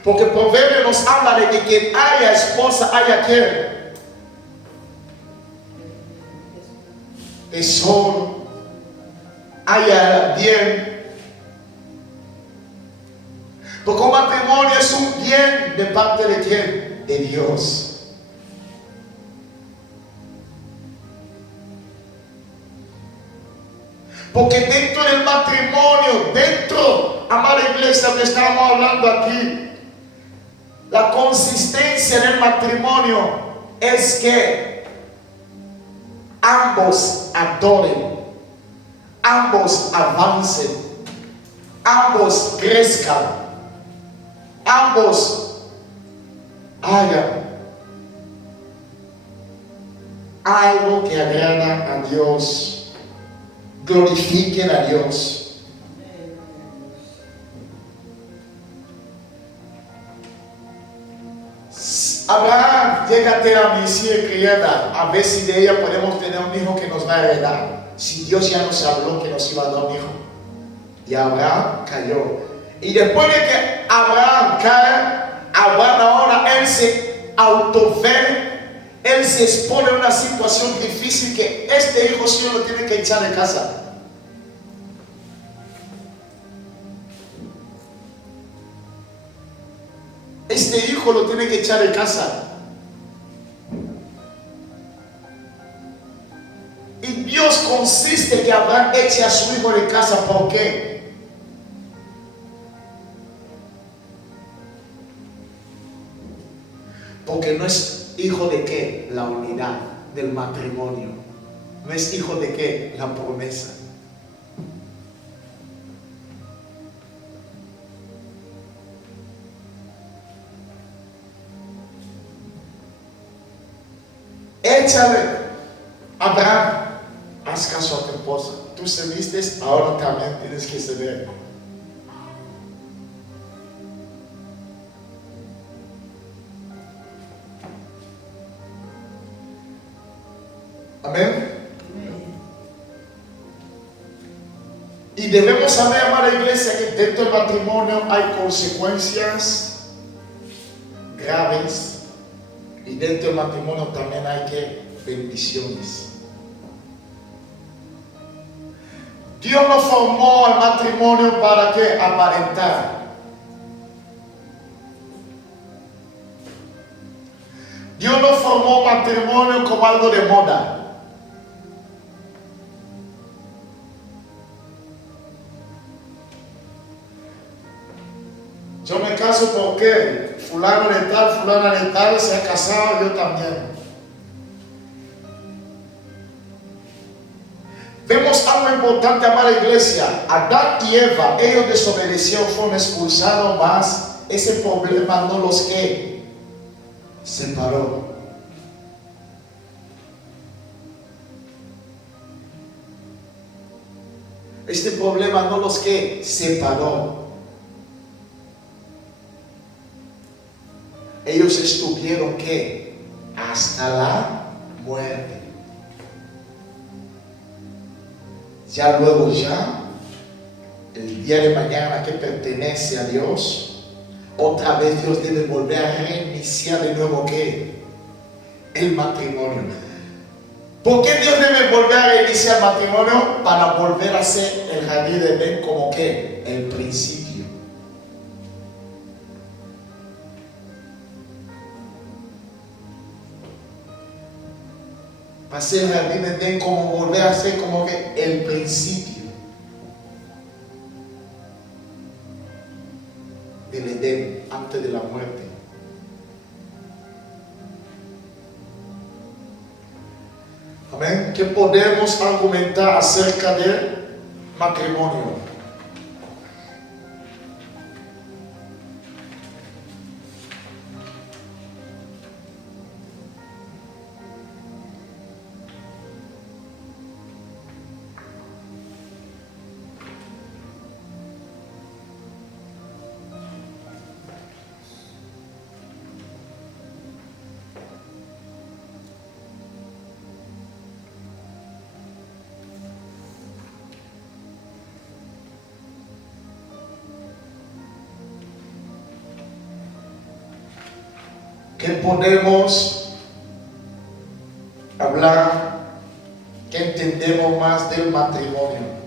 Porque el proverbio nos habla de que quien haya esposa, haya quien tesoro, haya bien. Porque un matrimonio es un bien de parte de quién? De Dios. Porque dentro del matrimonio, dentro, amada iglesia, que estamos hablando aquí, la consistencia del matrimonio es que ambos adoren, ambos avancen, ambos crezcan, ambos hagan algo que agrada a Dios, glorifiquen a Dios. Abraham, llégate a mi sierva criada, a ver si de ella podemos tener un hijo que nos va a heredar. Si Dios ya nos habló que nos iba a dar un hijo. Y Abraham cayó. Y después de que Abraham cae, Abraham ahora él se autové, él se expone a una situación difícil que este hijo sí lo tiene que echar de casa. Este hijo lo tiene que echar de casa. Y Dios consiste que Abraham eche a su hijo de casa. ¿Por qué? Porque no es hijo de qué? La unidad del matrimonio. No es hijo de qué? La promesa. Échale, Abraham, haz caso a tu esposa. Tú cediste, ahora también tienes que ceder. Amén. Y debemos saber, amada iglesia, que dentro del matrimonio hay consecuencias graves. Y dentro del matrimonio también hay bendiciones. Dios no formó al matrimonio para aparentar. Dios no formó matrimonio como algo de moda. Yo me caso porque fulano de tal, fulana de tal se ha casado, yo también. Vemos algo importante, amada iglesia. Adán y Eva, ellos desobedecieron, fueron expulsados, más ese problema no los separó. Este problema no los separó. Ellos estuvieron hasta la muerte. Ya luego el día de mañana que pertenece a Dios, otra vez Dios debe volver a reiniciar de nuevo el matrimonio. ¿Por qué Dios debe volver a reiniciar el matrimonio? Para volver a ser el jardín de Edén como el principio. Para ser el jardín de Edén, como volver a ser como el principio del Edén antes de la muerte. Amén. ¿Qué podemos argumentar acerca del matrimonio? ¿Qué podemos hablar? ¿Qué entendemos más del matrimonio?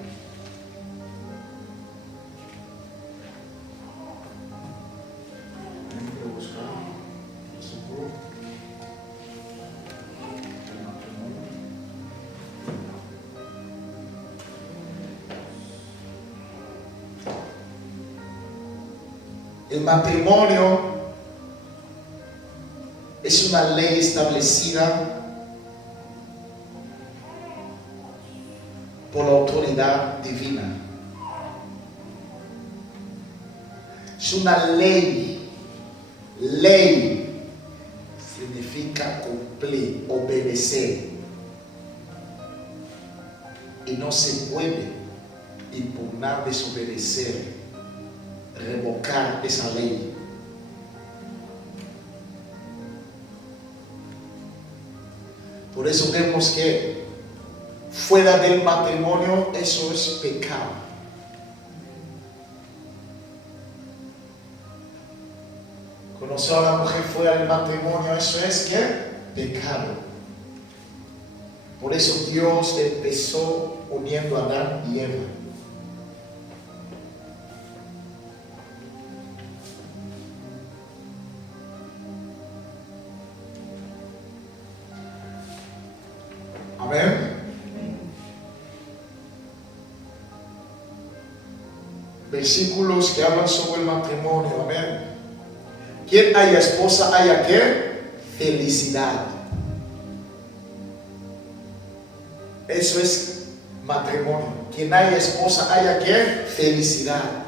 El matrimonio es una ley establecida por la autoridad divina. Es una ley. Ley significa cumplir, obedecer. Y no se puede impugnar, desobedecer, revocar esa ley. Por eso vemos que fuera del matrimonio eso es pecado. Conocer a la mujer fuera del matrimonio, eso es pecado. Por eso Dios empezó uniendo a Adán y Eva. Amén. Versículos que hablan sobre el matrimonio. Amén. Quien haya esposa, haya felicidad. Eso es matrimonio. Quien haya esposa, haya felicidad.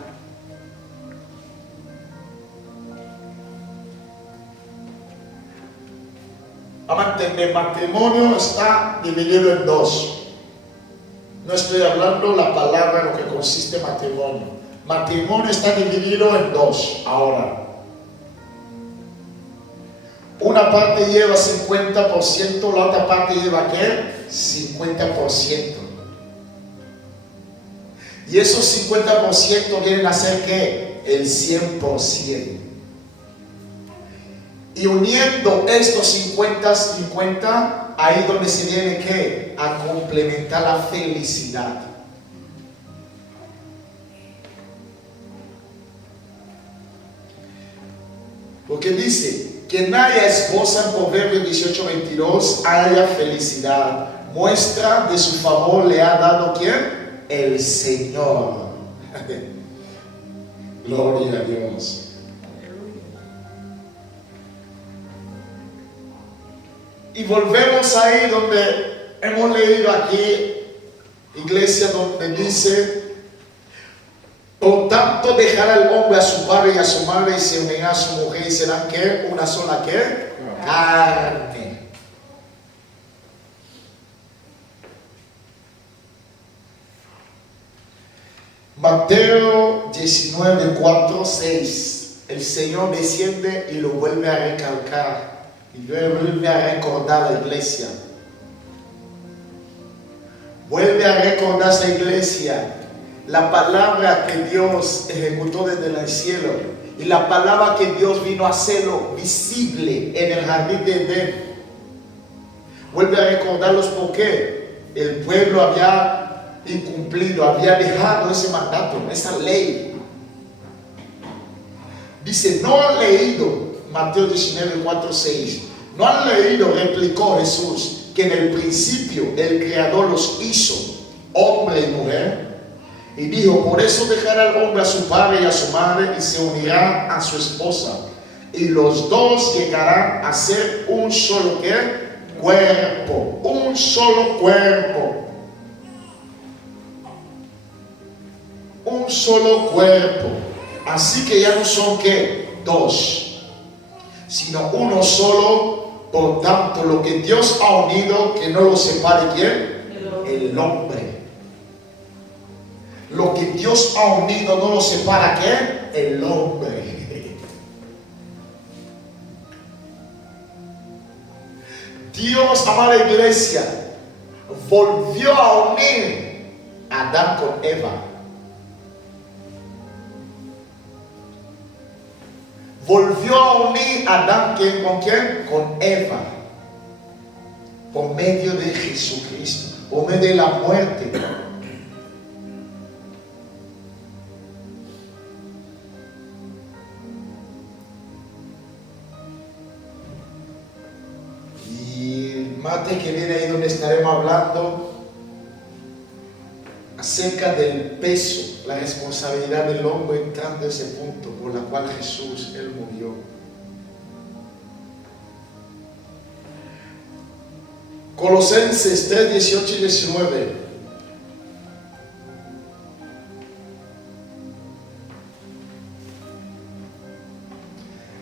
El matrimonio está dividido en dos. No estoy hablando la palabra en lo que consiste matrimonio. Matrimonio está dividido en dos ahora. una parte lleva 50%, la otra parte lleva ¿qué? 50%. Y esos 50% vienen a ser ¿qué? El 100%. Y uniendo estos 50-50, ahí donde se viene ¿qué? A complementar la felicidad. Porque dice que nadie esposa en Proverbios 18:22 haya felicidad. Muestra de su favor le ha dado ¿quién? El Señor. Gloria a Dios. Y volvemos ahí donde hemos leído aquí, iglesia, donde dice: por tanto dejará el hombre a su padre y a su madre y se unirá a su mujer y serán ¿qué? Una sola ¿qué? Carne. Mateo 19:4-6. El Señor desciende y lo vuelve a recalcar y vuelve a recordar a la iglesia. Vuelve a recordar a esa iglesia la palabra que Dios ejecutó desde el cielo y la palabra que Dios vino a hacerlo visible en el jardín de Edén. Vuelve a recordarlos porque el pueblo había incumplido, había dejado ese mandato, esa ley. Dice: no han leído, Mateo 19:4-6, no han leído, replicó Jesús, que en el principio el Creador los hizo hombre y mujer. Y dijo: por eso dejará el hombre a su padre y a su madre y se unirá a su esposa, y los dos llegarán a ser un solo ¿qué? Cuerpo, un solo cuerpo. Un solo cuerpo. Así que ya no son ¿qué? Dos, sino uno solo. Por tanto, lo que Dios ha unido, que no lo separe ¿quién? El hombre. Lo que Dios ha unido no lo separa ¿quién? El hombre. Dios, amada iglesia, volvió a unir a Adán con Eva. Volvió a unir a Adán ¿con quién? Con Eva. Por medio de Jesucristo, por medio de la muerte. Y el martes que viene ahí donde estaremos hablando acerca del peso, la responsabilidad del hombre, entrando a ese punto por la cual Jesús, Él murió. Colosenses 3:18-19.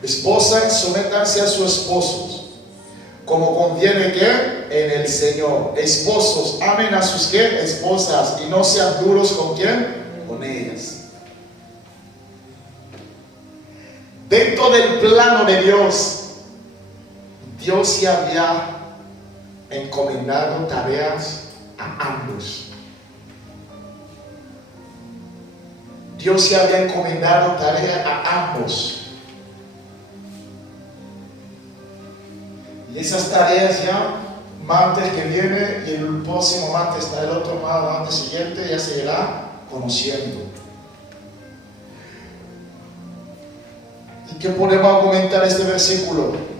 Esposas, sométanse a sus esposos, como conviene que en el Señor. Esposos, amen a sus ¿qué? Esposas y no sean duros con quién, con ellas. Dentro del plano de Dios, Dios ya había encomendado tareas a ambos. Dios ya había encomendado tareas a ambos. Y esas tareas ya, martes que viene y el próximo martes, el otro martes siguiente, ya se irá conociendo. ¿Y qué podemos argumentar este versículo?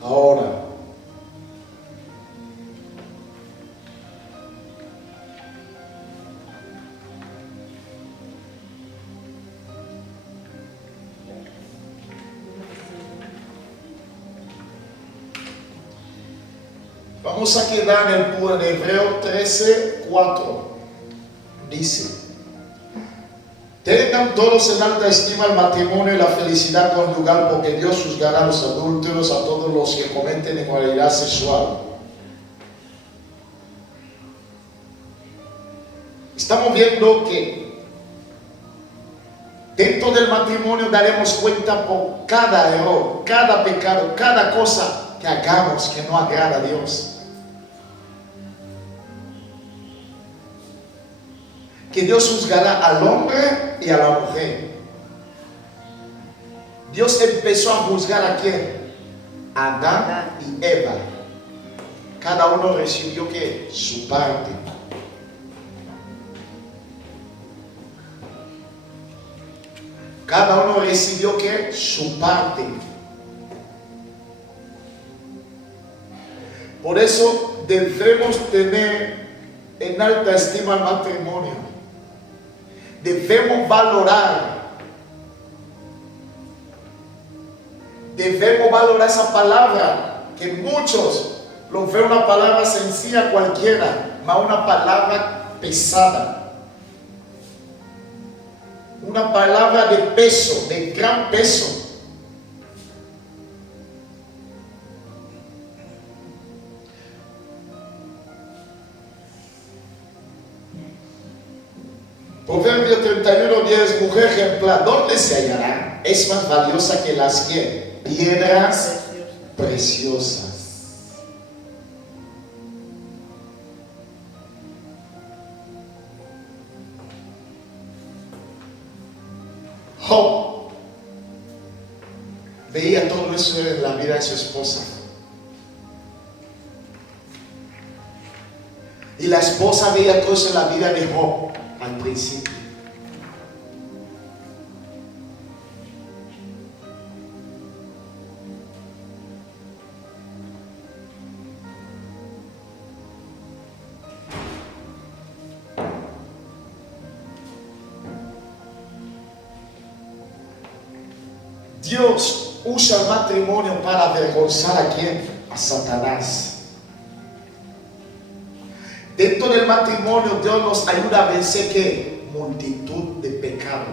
Ahora, Vamos a quedar en Hebreo 13:4. Dice: tengan todos en alta estima el matrimonio y la felicidad conyugal, porque Dios juzgará a los adúlteros, a todos los que cometen inmoralidad sexual. Estamos viendo que dentro del matrimonio daremos cuenta por cada error, cada pecado, cada cosa que hagamos que no agrada a Dios. Que Dios juzgará al hombre y a la mujer. Dios empezó a juzgar a quién? A Adán y Eva. Cada uno recibió ¿qué? Su parte. Cada uno recibió ¿qué? Su parte. Por eso debemos tener en alta estima el matrimonio. Debemos valorar esa palabra que muchos lo ven una palabra sencilla cualquiera, mas una palabra pesada, una palabra de peso, de gran peso. Proverbio 31:10, mujer ejemplar, ¿dónde se hallará? Es más valiosa que las ¿qué? Piedras preciosas. Job veía todo eso en la vida de su esposa. Y la esposa veía todo eso en la vida de Job al principio. Dios usa el matrimonio para avergonzar a quién? A Satanás. Dentro del matrimonio Dios nos ayuda a vencer ¿qué? Multitud de pecados.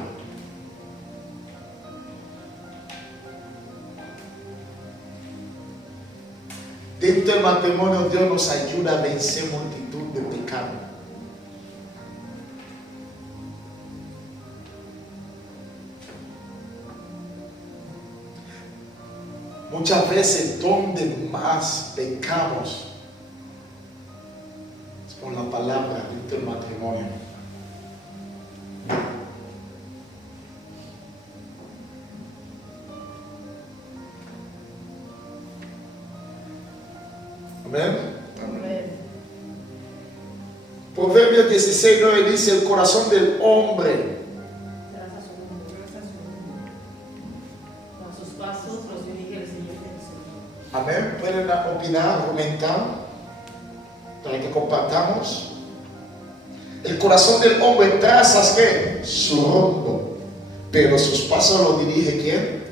Dentro del matrimonio Dios nos ayuda a vencer multitud de pecados. Muchas veces donde más pecamos es con la palabra dentro del matrimonio. Amén. Amén. Proverbios 16:9 dice: el corazón del hombre Con sus pasos los dirige el Señor de nosotros. amén. Pueden opinar, argumentar para que compartamos. El corazón del hombre traza ¿qué? Su rumbo, pero sus pasos los dirige ¿quién?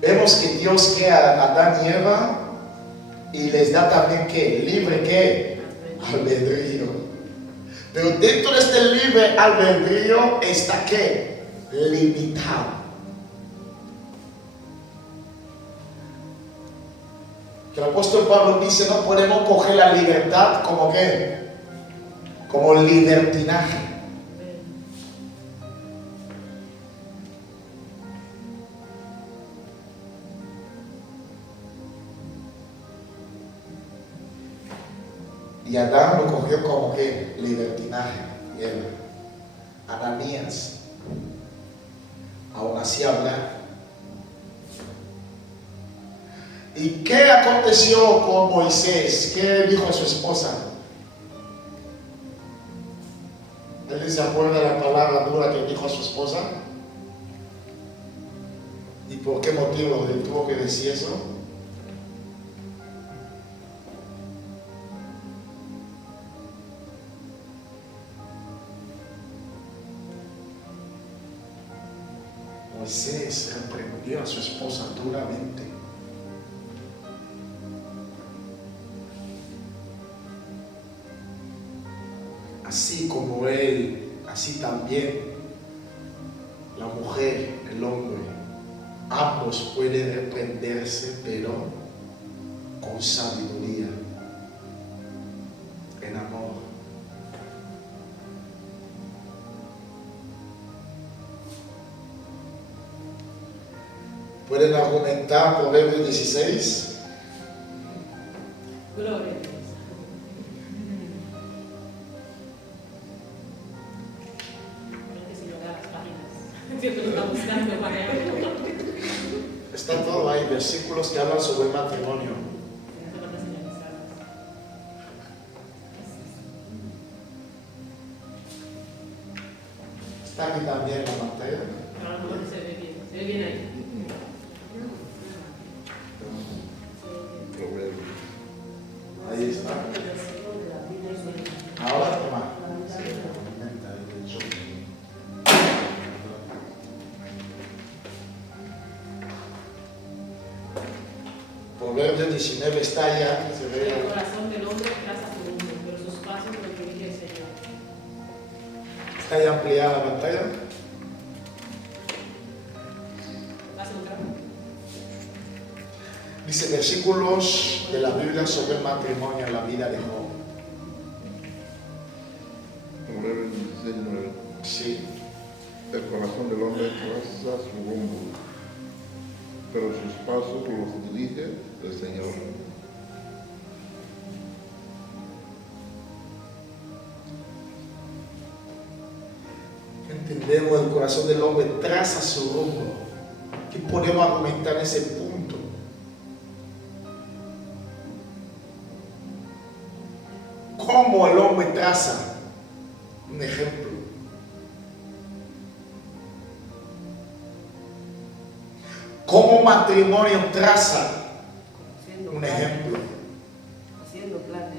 Vemos que Dios crea a Adán y Eva y les da también ¿qué? Libre ¿qué? Albedrío. Pero dentro de este libre albedrío está ¿qué? Limitado. Que el apóstol Pablo dice: no podemos coger la libertad como ¿qué? Como libertinaje. Y Adán lo cogió como ¿qué? Libertinaje. Y él, Ananías, aún así hablar. ¿Y qué aconteció con Moisés? ¿Qué dijo a su esposa? ¿Él se acuerda de la palabra dura que dijo a su esposa? ¿Y por qué motivo le tuvo que decir eso? Moisés reprendió a su esposa duramente. así como Él, así también la mujer, el hombre, ambos pueden reprenderse, pero con sabiduría, en amor. ¿Pueden argumentar Proverbios 16? Gloria a Dios. Creo que si no da las páginas, siempre lo está buscando para allá. Está todo ahí, versículos que hablan sobre el matrimonio. Está aquí también en la pantalla. Ahora no se ve bien. Se ve bien ahí. Ahí está. Ahora toma. Proverbios 19 está allá. Se ve. El corazón del hombre traza su rumbo, pero sus pasos los dirige el Señor. Está ya ampliada la pantalla. ¿Vas a entrar? Dice versículos de la Biblia sobre el matrimonio en la vida de Job. Proverbios 16:9. Sí. El corazón del hombre traza su rumbo, pero sus pasos los dirige el Señor. Entendemos, el corazón del hombre traza su rumbo. ¿Qué podemos argumentar en ese punto? ¿Cómo el hombre traza? Un ejemplo. ¿Cómo matrimonio traza? Un ejemplo. Haciendo planes.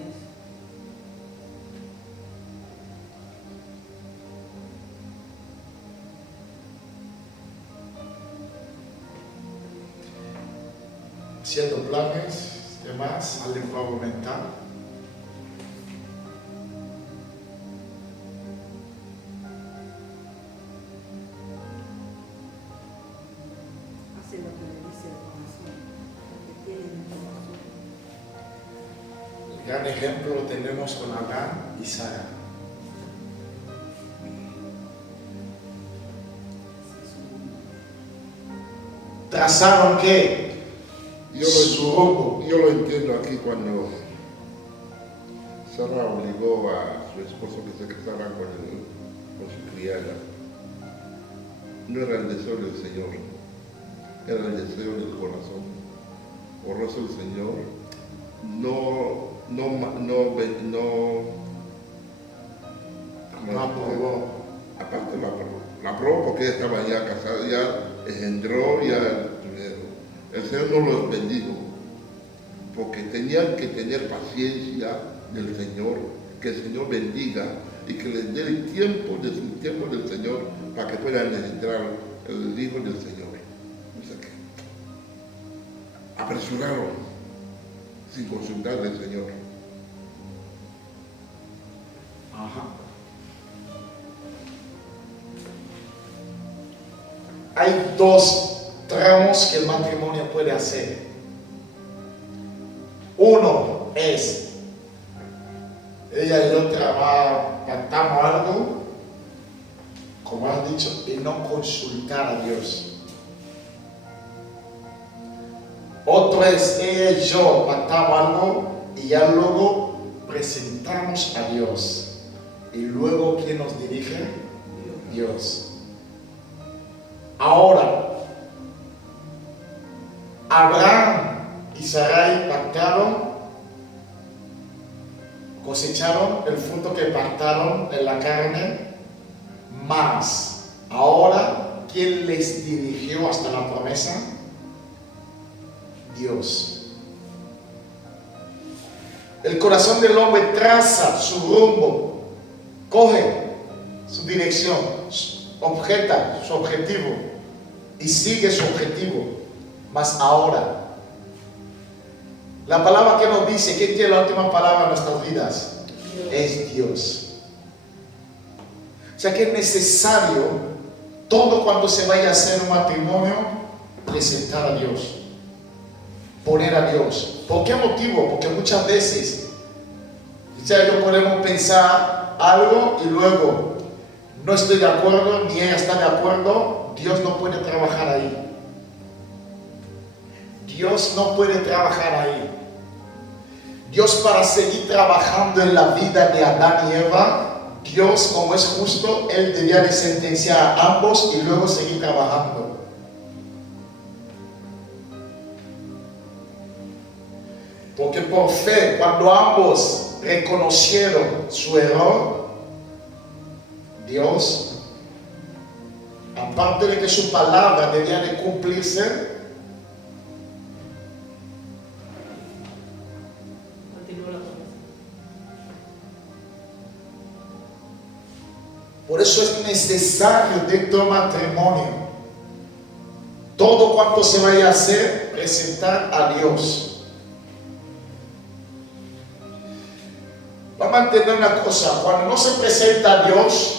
Haciendo planes, ¿qué más? ¿Alguien puede argumentar? Hace lo que le dice el corazón. Lo que tiene en el corazón. El gran ejemplo lo tenemos con Abraham y Sara. ¿Trazaron qué? Su rumbo. Yo lo entiendo aquí cuando Sara obligó a su esposo que se casara con su criada. No era el deseo del Señor, era el deseo del corazón. Por eso el Señor No aprobó. aparte la aprobó porque ella estaba ya casada, ya engendró ya el dinero. El Señor no los bendijo porque tenían que tener paciencia del Señor, que el Señor bendiga y que les dé el tiempo del Señor para que puedan entrar el Hijo del Señor. O sea que apresuraron sin consultar al Señor. Ajá. Hay dos tramos que el matrimonio puede hacer. Uno es, ella y otra pactamos algo, como han dicho, y no consultar a Dios. Otro es, ella y yo pactamos algo y ya luego presentamos a Dios. Y luego, ¿quién nos dirige? Dios. Ahora, Abraham y Sarai pactaron, cosecharon el fruto que pactaron en la carne, más ahora, ¿quién les dirigió hasta la promesa? Dios. El corazón del hombre traza su rumbo, coge su dirección, objeta su objetivo y sigue su objetivo. Mas ahora, la palabra que nos dice, ¿quién tiene la última palabra en nuestras vidas? Es Dios. O sea que es necesario, todo cuando se vaya a hacer un matrimonio, presentar a Dios, poner a Dios. ¿Por qué motivo? Porque muchas veces, yo podemos pensar algo y luego no estoy de acuerdo, ni ella está de acuerdo, Dios no puede trabajar ahí. Dios no puede trabajar ahí. Dios, para seguir trabajando en la vida de Adán y Eva, Dios, como es justo, Él debía de sentenciar a ambos y luego seguir trabajando. Porque por fe, cuando ambos reconocieron su error, Dios, aparte de que su palabra debía de cumplirse, por eso es necesario dentro del matrimonio, todo cuanto se vaya a hacer, presentar a Dios. Vamos a entender una cosa, cuando no se presenta a Dios,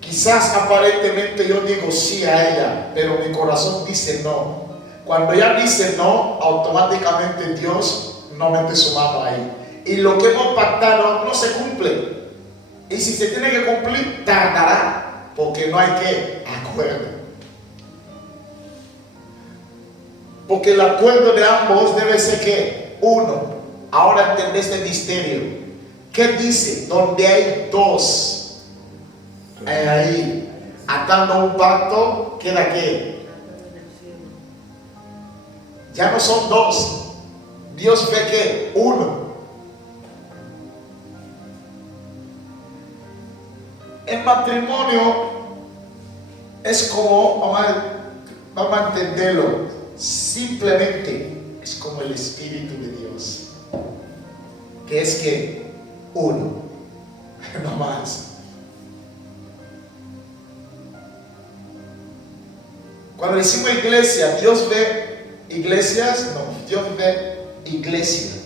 quizás aparentemente yo digo sí a ella, pero mi corazón dice no. Cuando ella dice no, automáticamente Dios no mete su mano ahí. Y lo que hemos pactado no se cumple. Y si se tiene que cumplir, tardará, porque no hay que acuerdo. Porque el acuerdo de ambos debe ser que uno. Ahora entendés este misterio. ¿Qué dice? Donde hay dos ahí atando un pacto, ¿queda qué? Ya no son dos. Dios ve que uno. El matrimonio es como, vamos a entenderlo, simplemente es como el Espíritu de Dios, que es que uno, no más. Cuando decimos iglesia, Dios ve iglesias, no, Dios ve iglesia.